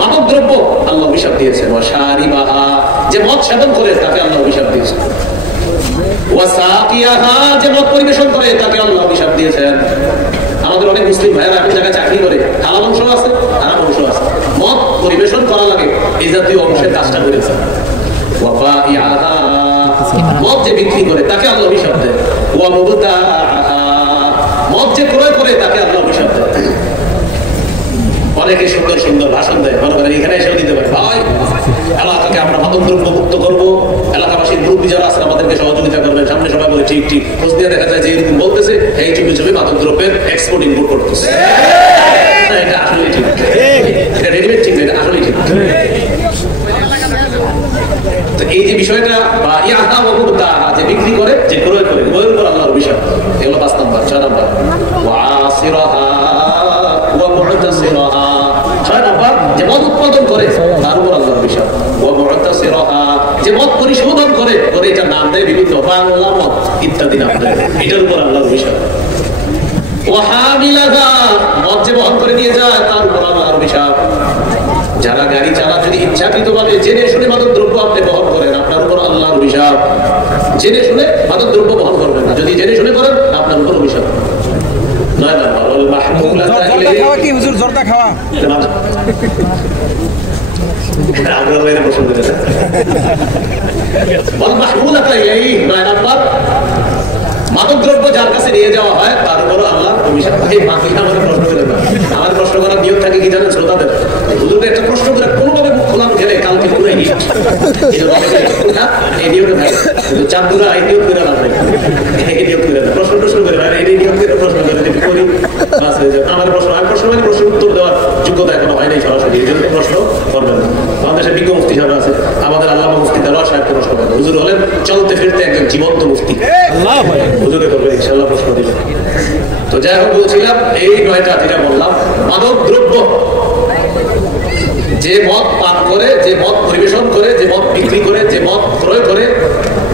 মাদক দ্রব্য আল্লাহ অভিশাপ দিয়েছেন। যে মদ সেবন করে তাকে আল্লাহ অভিশাপ দিয়েছেন। যে মদ পরিবেশন করে তাকে আল্লাহ অভিশাপ দিয়েছেন। আমাদের অনেক মুসলিম ভাইয়েরা এক জায়গায় চাকরি করে, হালাল অংশ আছে, হারাম অংশ আছে, মদ পরিবেশন করা লাগে, এই জাতীয় অংশের কাজটা করেছে। মদ যে বিক্রি করে তাকে আল্লাহ অভিশাপ দেয়। মদ যে ক্রয় করে তাকে আল্লাহ অভিশাপ দেয়। অনেকে সুন্দর সুন্দর ভাষণ দেয়, মনে করেন এখানে এসেও দিতে পারে, ভাই এলাকাকে আমরা মাদক দ্রব্য মুক্ত করবো, এলাকাবাসীর মুরব্বী যারা আছেন আমাদেরকে সহযোগিতা করবেন। সামনে সবাই বলে ঠিক ঠিক, খোঁজ দিয়ে দেখা যায় যে এরকম বলতেছে, এই চুপি চুপি মাদক দ্রব্যের এক্সপোর্ট ইম্পোর্ট করতেছে। এটা আসলে ঠিক, এটা রেডিমেড ঠিক, এটা আসলে ঠিক। তো এই যে বিষয়টা বা ইয়াহা ওয়া যে বিক্রি করে, যে ক্রয় করে, ক্রয়ের উপর আল্লাহর অভিশাপ। এগুলো 5 নম্বর। 6 নম্বর, ওয়াসিরাহা ওয়া মুতাসিরাহা। 6 নম্বর, যে মদ উৎপাদন করে তার উপর আল্লাহর অভিশাপ। ওয়া মুতাসিরাহা, যে মদ পরিশোধন করে, করে এটা নাম দেয় বিভিন্ন বাংলা মদ ইত্যাদি নাম দেয়, এটার উপর আল্লাহর অভিশাপ। ওয়া হামিলাহা, মদ যে বহন করে নিয়ে যায় তার উপর আল্লাহর অভিশাপ। যারা গাড়ি চালা, যদি ইচ্ছাকৃতভাবে জেনে শুনে মাদক দ্রব্য আপনি বহন করেন, আপনার উপর আল্লাহর অভিশাপ। জেনে শুনে মাদক দ্রব্য বহন করবেন না, যদি জেনে শুনে করেন আপনার উপর অভিশাপ। 9 নম্বর, খাওয়া কি হুজুর? জর্দা খাওয়া মাদক দ্রব্য যার কাছে নিয়ে যাওয়া হয় তার উপরও আল্লাহ অভিশাপ। আমার প্রশ্ন করার নিয়ম থাকে কি জানেন শ্রোতাদের? হুজুরকে একটা প্রশ্ন করে কোনোভাবে মুখ খোলানো গেলে কালকে পুরো এই নিয়মে থাকে, চাঁদুরা এই নিয়ম করে লাভ নেই। চলতে ফিরতে একজন জীবন্ত মুফতি। হুজুরে করবে ইনশাআল্লাহ প্রশ্ন দিবেন। তো যাই হোক বলছিলাম এই 9টা যেটা বললাম, মাদক দ্রব্য, যে মদ পান করে, যে মদ পরিবেশন করে, যে মদ বিক্রি করে, যে মদ ক্রয় করে,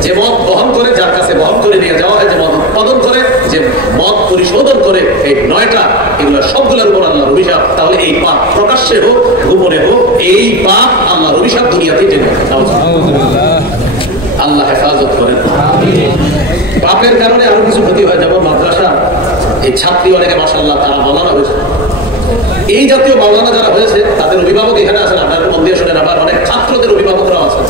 যে মদ বহন করে, যার কাছে বহন করে নিয়ে যাওয়া হয়, যে মদ উৎপাদন করে, যে মদ পরিশোধন করে, এই 9টা, এগুলো সবগুলোর উপর আল্লাহর অভিশাপ। তাহলে এই পাপ প্রকাশ্যে হোক গোপনে হোক, এই পাপ আল্লাহর অভিশাপ দুনিয়াতেই জেনে। আল্লাহ হেফাজত করেন। পাপের কারণে আরো কিছু ক্ষতি হয়, যেমন মাদ্রাসা এই ছাত্রী অনেকে মাশাআল্লাহ তারা মাওলানা হয়েছে। এই জাতীয় মাওলানা যারা হয়েছে তাদের অভিভাবক এখানে আছেন, আপনাদের মন দিয়ে শুনেন, আবার অনেক ছাত্রদের অভিভাবকরাও আছেন।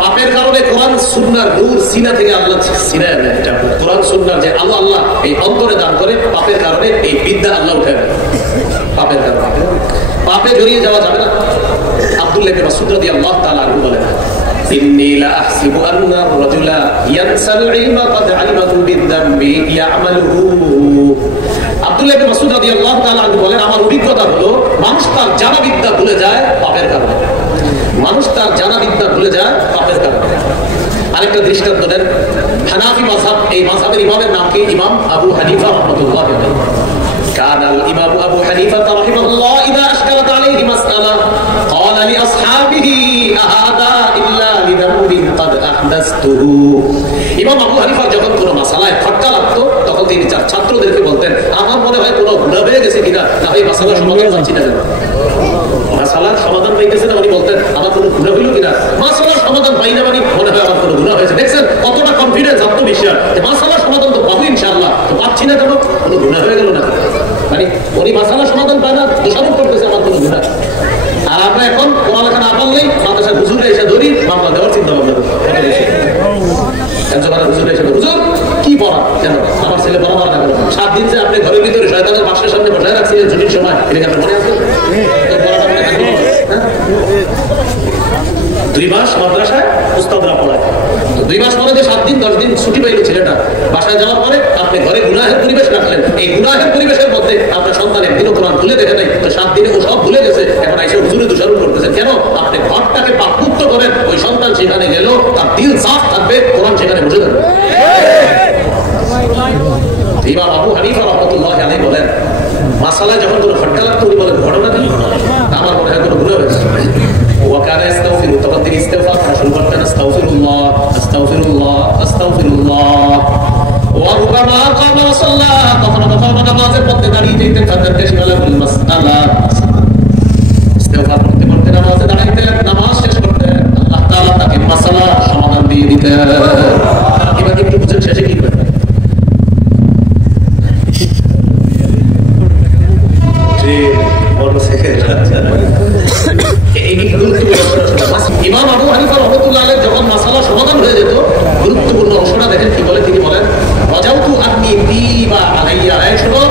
পাপের কারণে কোরআন সুন্নাহর নূর সিনা থেকে আল্লাহ সিনায় নেয়। এটা কোরআন সুন্নাহর যে আলো আল্লাহ এই অন্তরে দান করে, পাপের কারণে এই বিদ্যা আল্লাহ উঠে নেয়। পাপের কারণে পাপে জড়িয়ে যাওয়া যাবে না। আব্দুল্লাহ ইবনে মাসউদ রাদিয়াল্লাহু তাআলা আনহু বলেন, ইন্নী লা আহসিবু আন্না আর-রাজুলা ইয়ানসাল ইলমা ক্বাদ আলিমাহু বিদ-দামবি ইয়ামালুহু। আব্দুল্লাহ ইবনে মাসউদ রাদিয়াল্লাহু তাআলা আনহু বলেন, আমার অভিজ্ঞতা হলো মানুষ তার জানা বিদ্যা ভুলে যায় পাপের কারণে। মানুষ তার জানা বিদ্যা ভুলে যায় পাপের কারণে। আরেকটা দৃষ্টান্ত দেন, হানাফি মাযহাব, এই মাযহাবের ইমামের নাম কি? ইমাম আবু হানিফা রাহমাতুল্লাহি আলাইহি। كان الإمام أبو حنيفة رحمه الله إذا أشكلت عليه مسألة قال لأصحابه أهذا إلا لذنب قد أحدثته। ইমাম আবু হানিফা যখন কোনো মাসালায় খটকা লাগতো, তখন তিনি তার ছাত্রদেরকে বলতেন, আমার মনে হয় কোনো গুনাহ হয়ে গেছে কিনা, না হয় মাসালার সমাধান পাচ্ছি না। মাসালার সমাধান পাইতেছে না উনি বলতেন, আমার কোনো গুনাহ হইল কিনা, মাসালার সমাধান পাই না মানে মনে হয় আমার কোনো গুনাহ হয়েছে। দেখছেন কতটা কনফিডেন্স, আত্মবিশ্বাস যে মাসালার সমাধান তো পাবো ইনশাআল্লাহ, তো পাচ্ছি না কেন, কোনো গুনাহ হয়ে গেল না। মানে উনি মাসালার সমাধান পায় না, দোষারোপ করতেছে আমার কোনো গুনাহ। আর আমরা এখন পড়ালেখা না পারলেই মাদ্রাসার হুজুরে এসে ধরি, মামলা দেওয়ার চিন্তা ভাবনা করি। হুজুর এসে, হুজুর কি পড়া কেন, আমার ছেলে পড়া মারা কেন, 7 দিন যে আপনি ঘরের ভিতরে শয়তানের বাক্সের সামনে বসায় রাখছিলেন ছুটির সময়, এটা আপনার মনে আছে? 2 মাস মাদ্রাসায় উস্তাদরা পড়ায়, 2 মাস পরে যে 7 দিন 10 দিন ছুটি পাইল ছেলেটা, বাসায় যাওয়ার পরে আপনি ঘরে গুনাহের পরিবেশ রাখলেন। এই গুনাহের পরিবেশের মধ্যে আপনার সন্তান একদিনও কোরআন ভুলে দেখে নাই, তো 7 দিনে ও সব ভুলে গেছে, এখন এসে হুজুরে দোষারোপ করতেছেন কেন? আপনি ঘরটাকে পাপমুক্ত করেন, ওই সন্তান সেখানে গেল তার দিল সাফ থাকবে, কোরআন সেখানে বসে থাকবে। ইমাম আবু হানিফা রাহমাতুল্লাহি আলাইহি বলেন, মাসালায় যখন কোনো খটকা লাগতো উনি বলেন, ঘটনা কি আমার মনে হয় কোনো গুনাহ হয়েছে। وكان يستغفر، তখন তিনি ইস্তেগফার করা শুরু করতেন, আস্তাগফিরুল্লাহ আস্তাগফিরুল্লাহ আস্তাগফিরুল্লাহ। ওয়ারুবামা কামা সাল্লা, তখন নামাজের মধ্যে দাঁড়িয়ে যেতেন, তাদের কাশিমালাল মাসআলা, ইস্তেগফার করতে করতে নামাজে দাঁড়াইতেন, নামাজ শেষ করতেন, আল্লাহ তাআলা তাকে মাসালা সমাধান দিয়ে দিতেন। এবার একটু বুঝেন শেষে কি করবেন। ইমাম আবু হানিফা রাহমাতুল্লাহ আলাইহি যখন মাসালা সমাধান হয়ে যেত, গুরুত্বপূর্ণ অংশটা দেখেন কি বলে, তিনি বলেন, ওয়াজাউতু আন্নি তিবা আলাইয়া, এই শুনো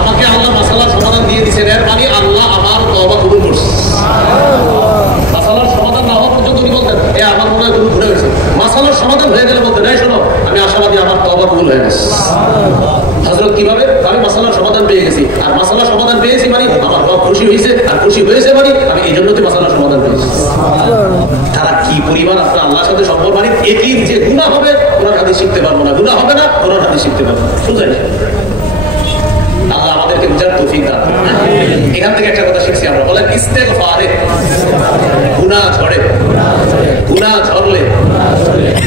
আমাকে আল্লাহ মাসালার সমাধান দিয়ে দিয়েছেন, এর মানে আল্লাহ আমার তওবা কবুল করছে। মাসালার সমাধান না হওয়া পর্যন্ত উনি বলতেন, এ আমার মনে হয় কোনো ভুল হয়েছে, মাসালার সমাধান হয়ে গেলে বলতেন, এই শোনো আমি আশাবাদী আমার তওবা কবুল হয়ে গেছে। হযরত কিভাবে? আমি মাসালার সমাধান পেয়ে গেছি, আর মাসালার সমাধান পেয়েছি মানে আমার রব খুশি হয়েছে, আর খুশি হয়েছে মানে আমি এই জন্য তো মাসালার সমাধান পেয়েছি। তারা কি পরিমাণ আপনার আল্লাহর সাথে সম্পর্ক, মানে একই যে গুনাহ হবে কোরআন হাদিস শিখতে পারবো না, গুনাহ হবে না কোরআন হাদিস শিখতে পারবো না, বুঝলেন? আল্লাহ আমাদেরকে বুঝার তৌফিক দান। এখান থেকে একটা কথা শিখছি আমরা, বলেন ইস্তেগফারে গুনাহ ঝরে, গুনাহ ঝরলে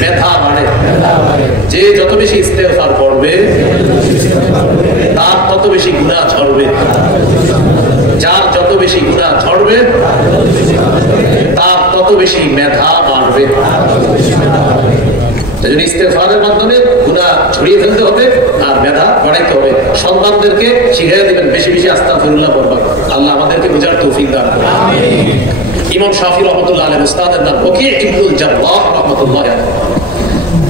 ব্যথা বাড়ে। যে যত বেশি ইস্তেগফার করবে তার তত বেশি গুনাহ ঝরবে, যার যত বেশি গুনাহ ঝরবে তার তত বেশি মেধা বাড়বে। ইস্তেগফারের মাধ্যমে গুনাহ ছড়িয়ে ফেলতে হবে আর মেধা বাড়াইতে হবে। সন্তানদেরকে শিখিয়ে দিবেন বেশি বেশি আস্তাগফিরুল্লাহ পড়বা। আল্লাহ আমাদেরকে বুঝার তৌফিক দান করুন। ইমাম শাফি রাহমাতুল্লাহ আলাইহি উস্তাদের নাম ওয়াকি ইবনুল জাররাহ রাহমাতুল্লাহ আলাইহি,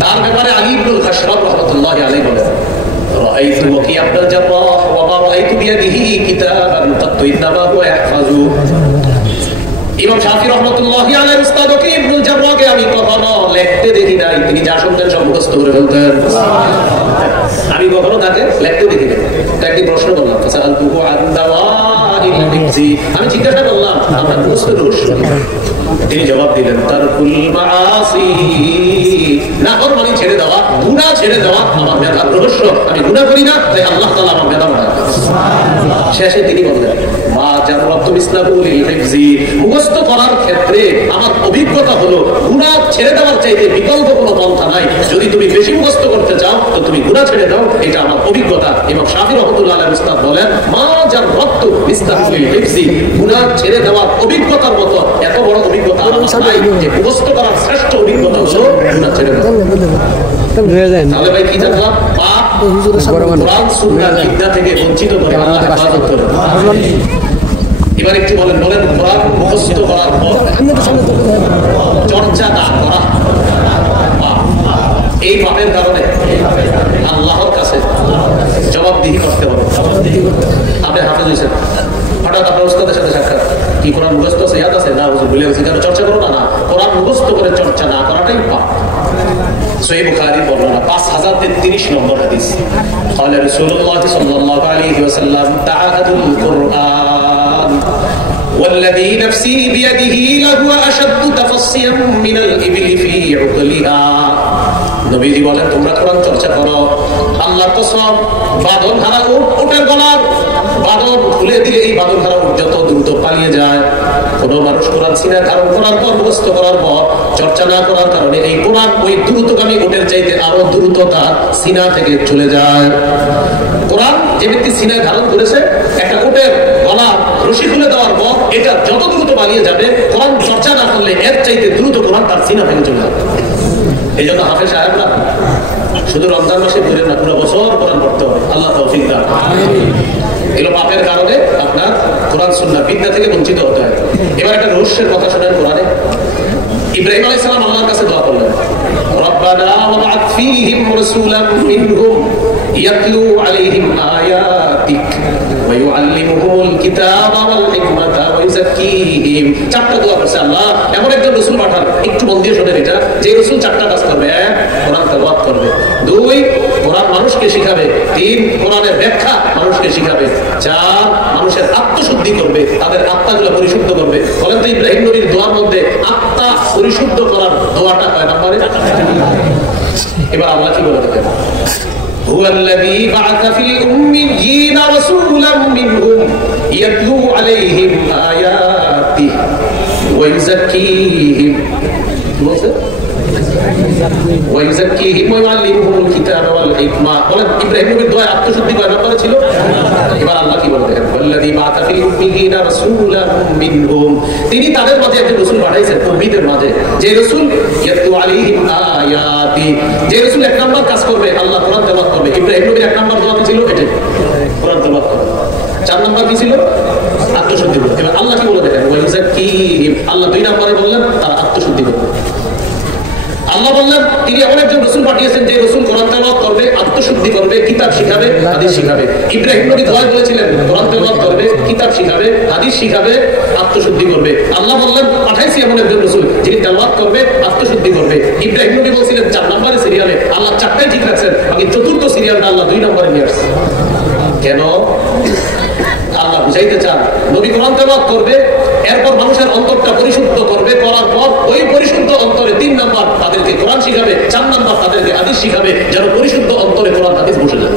তার ব্যাপারে আলী ইবনুল খাশরাব রাহমাতুল্লাহ আলাইহি বলেন, রাআইতু ওয়াকি ইবনুল জাররাহ ওয়া মা রাআইতু বিয়াদিহি কিতাবান তাতু ইন্নামা হুয়া ইয়াহফাজু। ইমাম শাফি রাহমাতুল্লাহ আলাইহি উস্তাদ ওয়াকি ইবনুল জাররাহকে আমি কখনো লিখতে দেখি নাই, তিনি যা শুনতেন সব মুখস্থ করে ফেলতেন, আমি কখনো তাকে লিখতে দেখি নাই। একদিন প্রশ্ন করলাম, ফাসালতুহু আন দাওয়াই আমি জিজ্ঞাসা করলাম আপনার মুখস্থ রহস্য কি? তিনি জবাব দিলেন তারকুল মাআসি, নাফরমানি ছেড়ে দেওয়া, গুনাহ ছেড়ে দেওয়া আমার মেধার রহস্য। আমি গুনাহ করি না, তাই আল্লাহ তাআলা আমার মেধা বাড়ায়। শেষে তিনি বললেন মা জাররাতু মিসলাহু লিল হিফজি, মুখস্থ করার ক্ষেত্রে আমার অভিজ্ঞতা হলো গুনাহ ছেড়ে দেওয়ার চাইতে বিকল্প কোনো পন্থা নাই। যদি তুমি বেশি মুখস্থ করতে চাও তো তুমি গুনাহ ছেড়ে দাও, এটা আমার অভিজ্ঞতা। এবং শাফি রাহমাতুল্লাহ আলাইহি উস্তাদ বলেন মা জাররাতু মিসলাহু লিল হিফজি, গুনাহ ছেড়ে দেওয়ার অভিজ্ঞতার মতো এত বড় অভিজ্ঞতা আমার নাই যে মুখস্থ করার শ্রেষ্ঠ অভিজ্ঞতা হলো গুনাহ ছেড়ে দেওয়া। তাহলে ভাই কি জানলাম? পাপ কোরআন সুন্নাহ বিদ্যা থেকে বঞ্চিত করে আল্লাহ হেফাজত করে। এবার একটু বলেন কোরআন মুখস্থ করার পর চর্চা না করা এই পাপের কারণে আল্লাহর কাছে জবাবদিহি করতে হবে। আপনি হাফেজ হয়েছেন, হঠাৎ আপনার উস্তাদের সাথে সাক্ষাৎ, কি কোরআন মুখস্থ আছে, ইয়াদ আছে? না হুজুর ভুলে গেছি, কেন চর্চা করো না? কোরআন মুখস্থ করে চর্চা না করাটাই পাপ। সহিহ বুখারী বর্ণনা 5033 নম্বর হাদিস, قال رسول الله صلى الله عليه وسلم تعاهدوا القرآن والذي نفسي بيده لهو أشد تفصيا من الإبل في عقلها। নবীজি বলেন তোমরা কোরআন চর্চা করো। আল্লাহর কসম, বাঁধন হারা উটের গলার বাঁধন খুলে দিলে এই বাঁধন হারা উট যত দ্রুত পালিয়ে যায়, কোন মানুষ কোরআন সিনায় ধারণ করার পর মুখস্থ করার পর চর্চা না করার কারণে এই কোরআন ওই দ্রুতগামী উটের চাইতে আরো দ্রুত তার সিনা থেকে চলে যায়। কোরআন যে ব্যক্তি সিনায় ধারণ করেছে, একটা উটের গলা রশি খুলে দেওয়ার পর এটা যত দ্রুত পালিয়ে যাবে, কোরআন চর্চা না করলে এর চাইতে দ্রুত কোরআন তার সিনা থেকে চলে যাবে। এই জন্য হাফেজ সাহেবরা শুধু রমজান মাসে বুঝেন না, পুরো বছর কোরআন পড়তে হবে। আল্লাহ তৌফিক দান। এগুলো পাপের কারণে আপনার কোরআন সুন্নাহ বিদ্যা থেকে বঞ্চিত হতে হয়। এবার একটা রহস্যের কথা শোনেন কোরআনে। ইব্রাহিম আলাইহিস সালাম আল্লাহর কাছে দোয়া করলেন, রব্বানা ওয়াবআথ ফীহিম রাসূলাম মিনহুম ইয়াতলু আলাইহিম আয়াতিক ওয়া ইউআল্লিমুহুমুল কিতাবা ওয়াল হিকমাতা ওয়া ইউযাক্কিহিম। চারটা দোয়া করছে আল্লাহ, এমন একজন রাসূল পাঠান, একটু মন দিয়ে শোনেন এটা, যে রাসূল চারটা কাজ করবে। এক, কোরআন তেলাওয়াত করবে। দুই, কোরআন মানুষকে শিখাবে। তিন, কোরআনের ব্যাখ্যা মানুষকে শিখাবে। চার, মানুষের আত্মশুদ্ধি করবে, তাদের আত্মাগুলো পরিশুদ্ধ করবে। বলেন তো ইব্রাহিম নবীর দোয়ার মধ্যে আত্মা পরিশুদ্ধ করার দোয়াটা কয় নম্বরে? এবার আল্লাহ কি বলে দেখেন, هو الذي بعث في الأميين رسولا منهم يتلو عليهم آياته ويزكيهم ويزكيهم ويعلمهم الكتاب والحكمة। বলেন ইব্রাহিম নবীর দোয়া আত্মশুদ্ধি কয় নম্বরে ছিল? এবার আল্লাহ কি বলে দেখেন, والذي بعث في الأميين رسولا منهم, তিনি তাদের মাঝে একজন রাসূল পাঠাইছেন উম্মীদের মাঝে, যে রাসূল ইয়াতলু আলাইহিম আয়াতি, যে রাসূল এক নাম্বার কাজ করবে আল্লাহ কোরআন তেলাওয়াত করবে। ইব্রাহিম নবীর এক নাম্বার দোয়া ছিল এটা, কোরআন তেলাওয়াত করা। চার নাম্বার কি ছিল? আত্মশুদ্ধি করবে। এবার আল্লাহ কি বলে দেখেন, ওয়াইযাক্কিহিম, আল্লাহ দুই নম্বরে বললেন তারা আত্মশুদ্ধি করবে। আল্লাহ বললেন তিনি এমন একজন রাসূল পাঠিয়েছেন যে রাসূল কোরআন তেলাওয়াত করবে, আত্মশুদ্ধি করবে, কিতাব শিখাবে, হাদিস শিখাবে। ইব্রাহিম নবী দোয়া বলেছিলেন কোরআন তেলাওয়াত করবে, কিতাব শিখাবে, হাদিস শিখাবে, আত্মশুদ্ধি করবে। আল্লাহ বললেন পাঠাইছি এমন একজন রাসূল যিনি তেলাওয়াত করবে, আত্মশুদ্ধি করবে। ইব্রাহিম নবী বলছিলেন 4 নম্বরে সিরিয়ালে, আল্লাহ 4টাই ঠিক রাখছেন, বাকি চতুর্থ সিরিয়ালটা আল্লাহ 2 নম্বরে নিয়ে আসছে। কেন? আল্লাহ বুঝাইতে চান নবী কোরআন তেলাওয়াত করবে, এরপর মানুষের অন্তরটা পরিশুদ্ধ করবে, করার পর ওই পরিশুদ্ধ অন্তরে 3 নাম্বার তাদেরকে কোরআন শিখাবে, 4 নাম্বার তাদেরকে হাদিস শিখাবে, যেন পরিশুদ্ধ অন্তরে কোরআন হাদিস বসে যায়।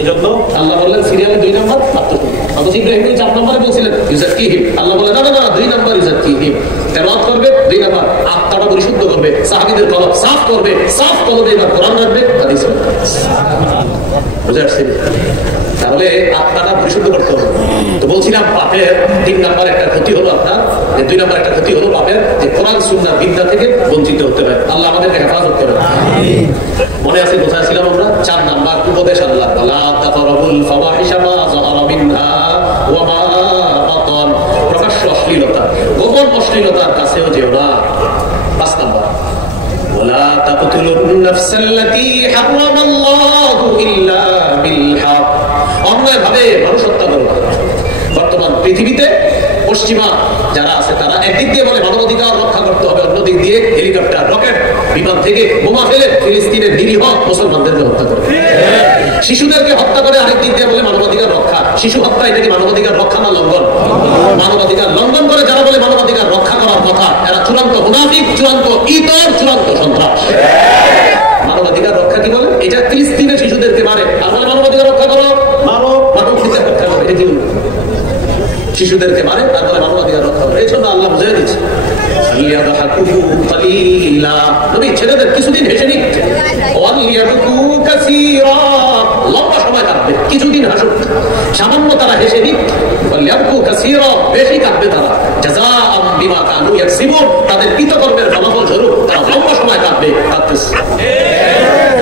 এজন্য আল্লাহ বললেন সিরিয়ালে 2 নাম্বার আত্মশুদ্ধি। অথচ ইব্রাহিম 4 নম্বরে বলছিলেন ইউযাক্কিহিম, আল্লাহ বলে না না না 2 নাম্বার ইউযাক্কিহিম, তেলাওয়াত করবে 2 নাম্বার, আত্মাটা পরিশুদ্ধ করবে, সাহাবীদের কলব সাফ করবে, সাফ কলবে এবার কোরআন রাখবে, হাদিস রাখবে। বুঝা আসছে? তাহলে আত্মাটা পরিশুদ্ধ করতে হবে। তো বলছিলাম পাপের 3 নাম্বার একটা ক্ষতি হলো আপনার, 2 নাম্বার একটা ক্ষতি হলো পাপের, যে কোরআন সুন্নাহ বিদ্যা থেকে বঞ্চিত হতে হয়। আল্লাহ আমাদেরকে হেফাজত করে। মনে আছে কোথায় ছিলাম আমরা? 4 নাম্বার উপদেশ আল্লাহ, লা তাকরাবুল ফাওয়াহিশা মা যাহারা মিনহা ওয়া মা বাতান, প্রকাশ্য অশ্লীলতা, গোপন অশ্লীলতার কাছেও যেও না। 5 নাম্বার, ওয়ালা তাকতুলুন নাফসাল্লাতী হারামাল্লাহু ইল্লা বিল হক, অন্যায়ভাবে মানুষ হত্যা করো না। বর্তমান পৃথিবীতে পশ্চিমা যারা আছে তারা একদিক দিয়ে বলে মানবাধিকার রক্ষা করতে হবে, অন্যদিক দিয়ে হেলিকপ্টার, রকেট, বিমান থেকে বোমা ফেলে ফিলিস্তিনের নিরীহ মুসলমানদেরকে হত্যা করে। শিশুদেরকে হত্যা করে আরেক দিক দিয়ে বলে মানবাধিকার রক্ষা। শিশু হত্যা এটা কি মানবাধিকার রক্ষা না লঙ্ঘন? মানবাধিকার লঙ্ঘন করে যারা বলে মানবাধিকার রক্ষা করার কথা, এরা চূড়ান্ত মুনাফিক, চূড়ান্ত ইতর, চূড়ান্ত সন্ত্রাস। মানবাধিকার রক্ষা কি বলে? এটা ফিলিস্তিনের শিশুদেরকে মারে আর বলে মানবাধিকার রক্ষা করো, মারো, মানবাধিকার রক্ষা করো। এটা কি শিশুদেরকে মারে আর বলে মানবাধিকার রক্ষা করো। এই জন্য আল্লাহ বুঝিয়ে দিচ্ছে ছেলেদের কিছুদিন হেসে নিক, লম্বা সময় কাটবে, কিছুদিন হাসুক, সামান্য তারা হেসে নিক, বেশি কাটবে তারা, তাদের কৃতকর্মের ফলাফল স্বরূপ তারা লম্বা সময় কাটবে।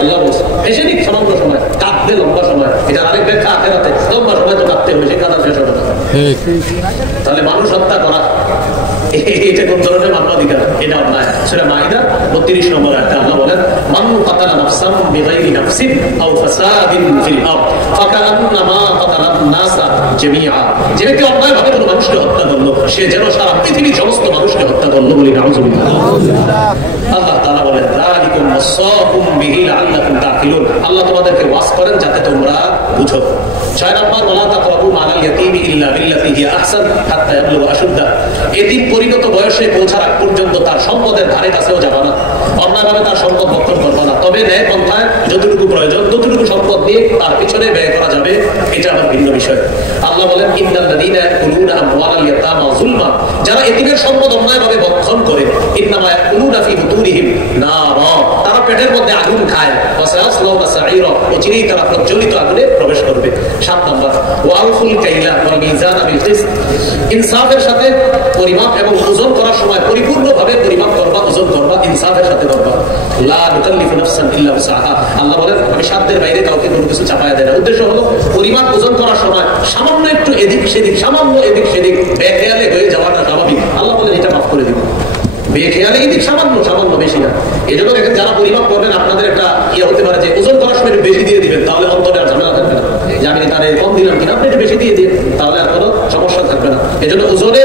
আল্লাহ বলছে হেসে নিক সামান্য সময়, কাটবে লম্বা সময়। এটা আরেক ব্যাখ্যা আখেরাতে লম্বা সময় তো কাটতে হবে, সে কাটার শেষ হবে না। তাহলে মানুষ হত্যা করা এটা কোন ধরনের মানবাধিকার? এটা অন্যায়। সূরা মাইদা 32 নম্বর আয়াতে আল্লাহ বলেন, মান কাতালা নাফসান বিগাইরি নাফসিন আও ফাসাদিন ফিল আরদ ফাকান্নামা কাতালান নাসা জামিআ। যে ব্যক্তি অন্যায়ভাবে কোনো মানুষকে হত্যা করলো, সে যেন সারা পৃথিবীর সমস্ত মানুষকে হত্যা করলো। বলি নাউযুবিল্লাহ। আল্লাহ তাআলা বলেন, যালিকুম ওয়াসাকুম বিহি লাআল্লাকুম তাকিলুন। আল্লাহ তোমাদেরকে ওয়াজ করেন যাতে তোমরা বুঝো। 6 নম্বর, ওয়ালা তাকরাবু মালাল ইয়াতীমি ইল্লা বিল্লাতি হিয়া আহসান হাত্তা ইয়াবলুগা আশুদ্দাহ। এতিম পরিণত বয়সে পৌঁছার আগ পর্যন্ত তার সম্পদের ধারে কাছেও যাবে না, অন্যভাবে তার সম্পদ ভক্ষণ করবে না। তবে ন্যায় পন্থায় যতটুকু প্রয়োজন ততটুকু সম্পদ দিয়ে তার পিছনে ব্যয় করা যাবে, এটা আবার ভিন্ন বিষয়। আল্লাহ বলেন, ইন্নাল্লাযীনা ইয়াকুলুনা আমওয়ালাল ইয়াতামা যুলমা, যারা এতিমের সম্পদ অন্যায়ভাবে ভক্ষণ করে, ইন্নামা ইয়াকুলুনা ফি বুতুনিহিম নারা, তারা পেটের মধ্যে আগুন খায়, ওয়া সায়াসলাউনা সাঈরা, অচিরেই তারা প্রজ্বলিত আগুনে প্রবেশ করবে। 7 নম্বর, ওয়াউফুল কাইলা ওয়াল মিজানা বিল কিসত, ইনসাফের সাথে পরিমাপ এবং ওজন করার সময় পরিপূর্ণভাবে পরিমাপ করবা, ওজন করবা, ইনসাফের সাথে করবা। লা নুকাল্লিফু নাফসান ইল্লা উসআহা, আল্লাহ বলেন আমি সাধ্যের বাইরে কাউকে কোনো কিছু চাপায়া দেয় না। উদ্দেশ্য হলো পরিমাপ ওজন করার সময় সামান্য একটু এদিক সেদিক, সামান্য এদিক সেদিক বেখেয়ালে হয়ে যাওয়াটা স্বাভাবিক। আল্লাহ বলেন এটা মাফ করে দিব। বেখেয়ালে এদিক সামান্য, সামান্য বেশি না। এই জন্য দেখেন যারা পরিমাপ করবেন, আপনাদের একটা ইয়ে হতে পারে যে ওজন করার সময় একটু বেশি দিয়ে দিবেন, তাহলে অন্তরে আর ঝামেলা থাকবে না যে আমি তারে কম দিলাম কিনা, আপনি একটু বেশি দিয়ে দিন, তাহলে আর কোনো সমস্যা থাকবে না। এই জন্য ওজনে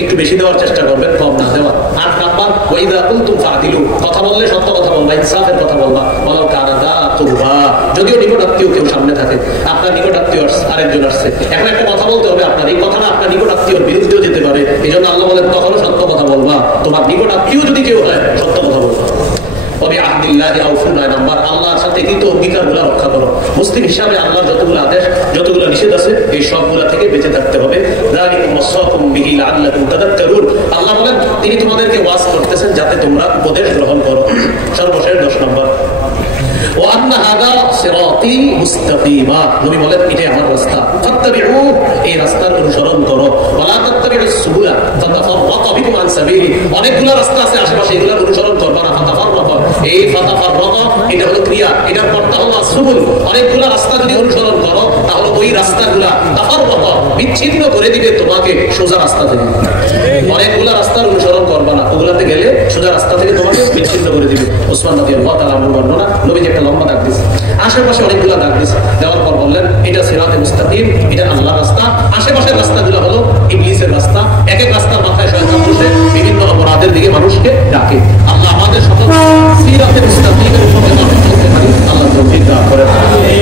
একটু বেশি দেওয়ার চেষ্টা করবেন, কম না দেওয়া। 8 নাম্বার, ওয়াইদা কুনতুম ফাদিলু, কথা বললে সত্য কথা বলবা, ইনসাফের কথা বলবা। ওয়ালাউ কানা দা কুরবা, যদিও নিকটাত্মীয় কেউ সামনে থাকে, আপনার নিকটাত্মীয় আরেকজন আসছে, এখন একটা কথা বলতে হবে, আপনার এই কথাটা আপনার নিকটাত্মীয়র বিরুদ্ধেও যেতে পারে। এই জন্য আল্লাহ বলেন তখনও সত্য কথা বলবা, তোমার নিকটাত্মীয় যদি কেউ হয় সত্য কথা বলবা। আল্লাহর সাথে কৃত অঙ্গীকারগুলো রক্ষা করো। মুসলিম হিসাবে আল্লাহর যতগুলো আদেশ, যতগুলো নিষেধ আছে, এই সবগুলা থেকে বেঁচে থাকতে হবে। আল্লাহ বলেন তিনি তোমাদেরকে ওয়াজ করতেছেন যাতে তোমরা উপদেশ গ্রহণ করো। সর্বশেষ 10 নম্বর, নবী বলেন এটাই আমার রাস্তা, এই রাস্তার অনুসরণ করো। অনেকগুলো রাস্তা আছে আশেপাশে, এগুলোর অনুসরণ করবা না। এই এটা হলো ক্রিয়া, এটার কর্তা হলো সুবুল। অনেকগুলো রাস্তা যদি অনুসরণ করো তাহলে ওই রাস্তাগুলা বিচ্ছিন্ন করে দিবে তোমাকে সোজা রাস্তা থেকে। অনেকগুলো রাস্তার অনুসরণ করবা না, ওগুলাতে গেলে সোজা রাস্তা থেকে তোমাকে বিচ্ছিন্ন করে দিবে। ওসমান রাদিয়াল্লাহু তাআলা আনহু বর্ণনা, নবী একটা লম্বা দাগ দিয়েছে, আশেপাশে অনেকগুলো দাগ দিয়েছে, দেওয়ার পর বললেন এটা সিরাতে মুস্তাকিম, এটা আল্লাহর রাস্তা। আশেপাশের রাস্তাগুলো হলো ইবলিসের রাস্তা। এক এক রাস্তার মাথায় শয়তান বসে বিভিন্ন অপরাধের দিকে মানুষকে ডাকে। আল্লাহ আমাদের সকল সিরাতে মুস্তাকিমের উপর যেন চলতে পারি, আল্লাহ তৌফিক দান করেন।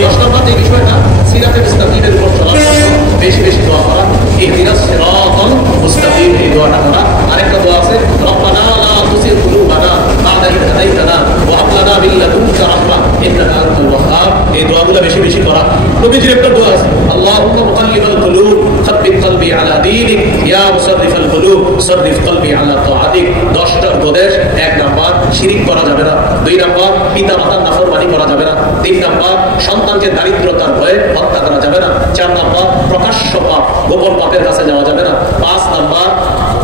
10 নম্বর যে বিষয়টা, সিরাতে মুস্তাকিমের উপর চলার জন্য বেশি বেশি দোয়া করা, ইহদিনাস সিরাতাল মুস্তাকিম, এই দোয়াটা করা। আরেকটা দোয়া আছে, রব্বানা লা তুযিগ কুলুবানা বা'দা ইয হাদাইতানা ওয়া হাব লানা মিন লাদুনকা রাহমাহ ইন্নাকা আনতাল ওয়াহ্হাব, এই দোয়াগুলো বেশি বেশি করা। নবীজির একটা দোয়া আছে, আল্লাহুম্মা মুকাল্লিবাল কুলুব সাব্বিত কলবি আলা দীনিক ইয়া মুসাররিফাল কুলুব সাররিফ কলবি আলা তাআতিক। 10টা উপদেশ। 1 নাম্বার, শিরিক করা যাবে না। 2 নাম্বার, পিতা মাতার নাফরমানি করা যাবে না। 3 নাম্বার, সন্তানকে দারিদ্রতার ভয়ে হত্যা করা যাবে না। 4 নাম্বার, প্রকাশ্য পাপ, গোপন পাপের কাছে যাওয়া যাবে না। 5 নাম্বার,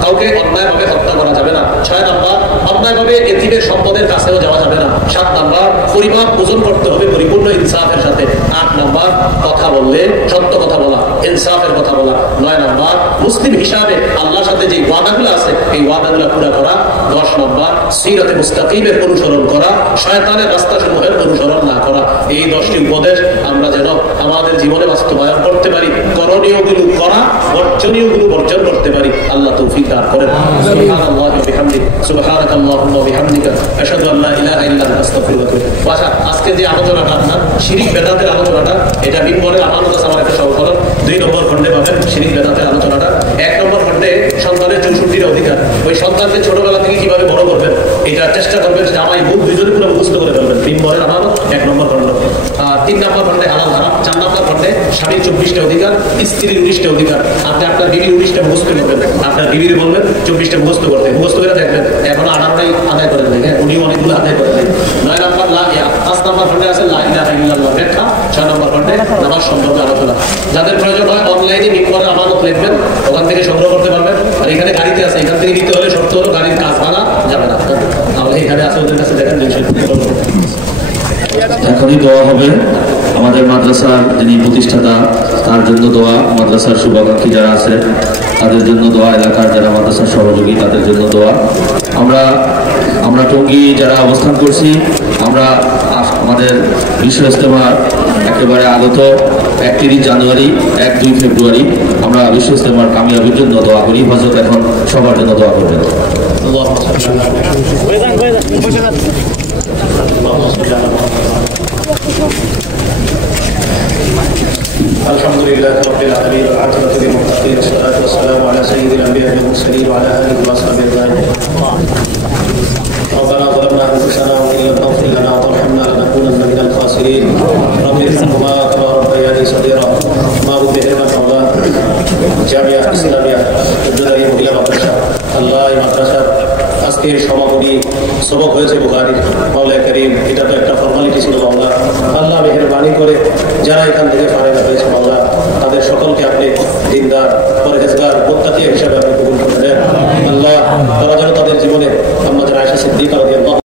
কাউকে অন্যায়ভাবে হত্যা করা যাবে না। 6 নাম্বার, অন্যায়ভাবে এতিমের সম্পদের কাছেও যাওয়া যাবে না। 7 নাম্বার, পরিমাপ ওজন করতে হবে পরিপূর্ণ ইনসাফের সাথে। 8 নাম্বার, কথা বললে সত্য কথা বলা, ইনসাফের কথা বলা। 9 নাম্বার, মুসলিম হিসাবে আল্লাহর সাথে যে ওয়াদাগুলো আছে এই ওয়াদাগুলো পুরো করা। 10 নাম্বার, সিরাতে মুস্তাকিমের অনুসরণ করা, শয়তানের রাস্তাসমূহের অনুসরণ না করা। এই 10টি উপদেশ আমরা যেন আমাদের জীবনে বাস্তবায়ন করতে পারি, করণীয় গুলো করা, বর্জনীয় গুলো বর্জন করতে পারি। আল্লাহ তৌফিক দান করেন। সুবহানাল্লাহি ওয়া বিহামদিহি, সুবহানাকাল্লাহুম্মা ওয়া বিহামদিকা, আশহাদু আল্লা ইলাহা ইল্লা আনতা, আস্তাগফিরুকা ওয়া আতুবু ইলাইক। আজকে যে আলোচনাটা আপনার শিরিক বেদাতের আলোচনাটা, এটা মিম্বরের আমানত আছে আমার একটা সংকলন, 2 নম্বর খণ্ডে পাবেন শিরিক বেদাতের আলোচনাটা। 1 নম্বর খণ্ডে সন্তানের 64টা অধিকার, ওই সন্তানকে ছোটবেলা থেকে কিভাবে বড় করবেন এটা চেষ্টা করবেন, জামাই বুক দুজনে পুরো মুখস্থ করে ফেলবেন। মিম্বরের আমানত 1 নম্বর খণ্ড। 3 নম্বর খণ্ডে হালাল হারাম। 4 নম্বর খণ্ডে স্বামীর 24টা অধিকার, স্ত্রীর 19টা অধিকার। আপনি আপনার বিবির 19টা মুখস্থ করবেন, আপনার বিবির বলবেন 24টা মুখস্থ করতে, মুখস্থ করে দেখবেন এখনো 18টাই আদায় করে দেয়। হ্যাঁ, উনি অনেকগুলো আদায় করে দেয়। 9 নম্বর 5 নম্বর খণ্ডে আছে লা ইলাহা ইল্লাল্লাহ ব্যাখ্যা। 6 নম্বর খণ্ডে নামাজ সম্পর্কে আলোচনা। যাদের প্রয়োজন হয় অনলাইনে মিম্বরের আমানত লিখবেন, ওখান থেকে সংগ্রহ করতে পারবেন। আর এখানে গাড়িতে আছে, এখান থেকে নিতে হলে শর্ত হলো গাড়ির কাজ ভাড়া যাবে না। তাহলে এখানে আছে, ওদের কাছে দেখেন। এখনই দোয়া হবে। আমাদের মাদ্রাসার যিনি প্রতিষ্ঠাতা তার জন্য দোয়া, মাদ্রাসার শুভাকাঙ্ক্ষী যারা আছে তাদের জন্য দোয়া, এলাকার যারা মাদ্রাসার সহযোগী তাদের জন্য দোয়া। আমরা টঙ্গী যারা অবস্থান করছি, আমরা আমাদের বিশ্ব ইজতেমার একেবারে আগত 31 জানুয়ারি, 1-2 ফেব্রুয়ারি আমরা বিশ্ব ইজতেমার কামিয়াবির জন্য দোয়া করি। হযরত এখন সবার জন্য দোয়া করবেন। আলহামদুলিল্লাহ রাব্বিল আলামিন ওয়া আখিরাতু লিল মুত্তাকিন, ওয়াসসালাতু ওয়াসসালামু আলা সাইয়্যিদিল আম্বিয়া ওয়াল মুরসালিন ওয়া আলা আলিহি ওয়া সাহবিহি আজমাইন। ربنا ظلمنا انفسنا وان لم تغفر لنا وترحمنا لنكونن من الخاسرين. رب ارحمهما كما ربياني صغيرا। মাহবুব মেহেরবান মাওলা জামিয়া ইসলামিয়া উদ্যোগী মহিলা মাদ্রাসা, আল্লাহ এই মাদ্রাসার আজকে সমাপনী সবক হয়েছে বুখারীর। মাওলা করিম, এটা তো একটা ফর্মালিটি ছিল মাওলা। আল্লাহ মেহেরবানি করে যারা এখান থেকে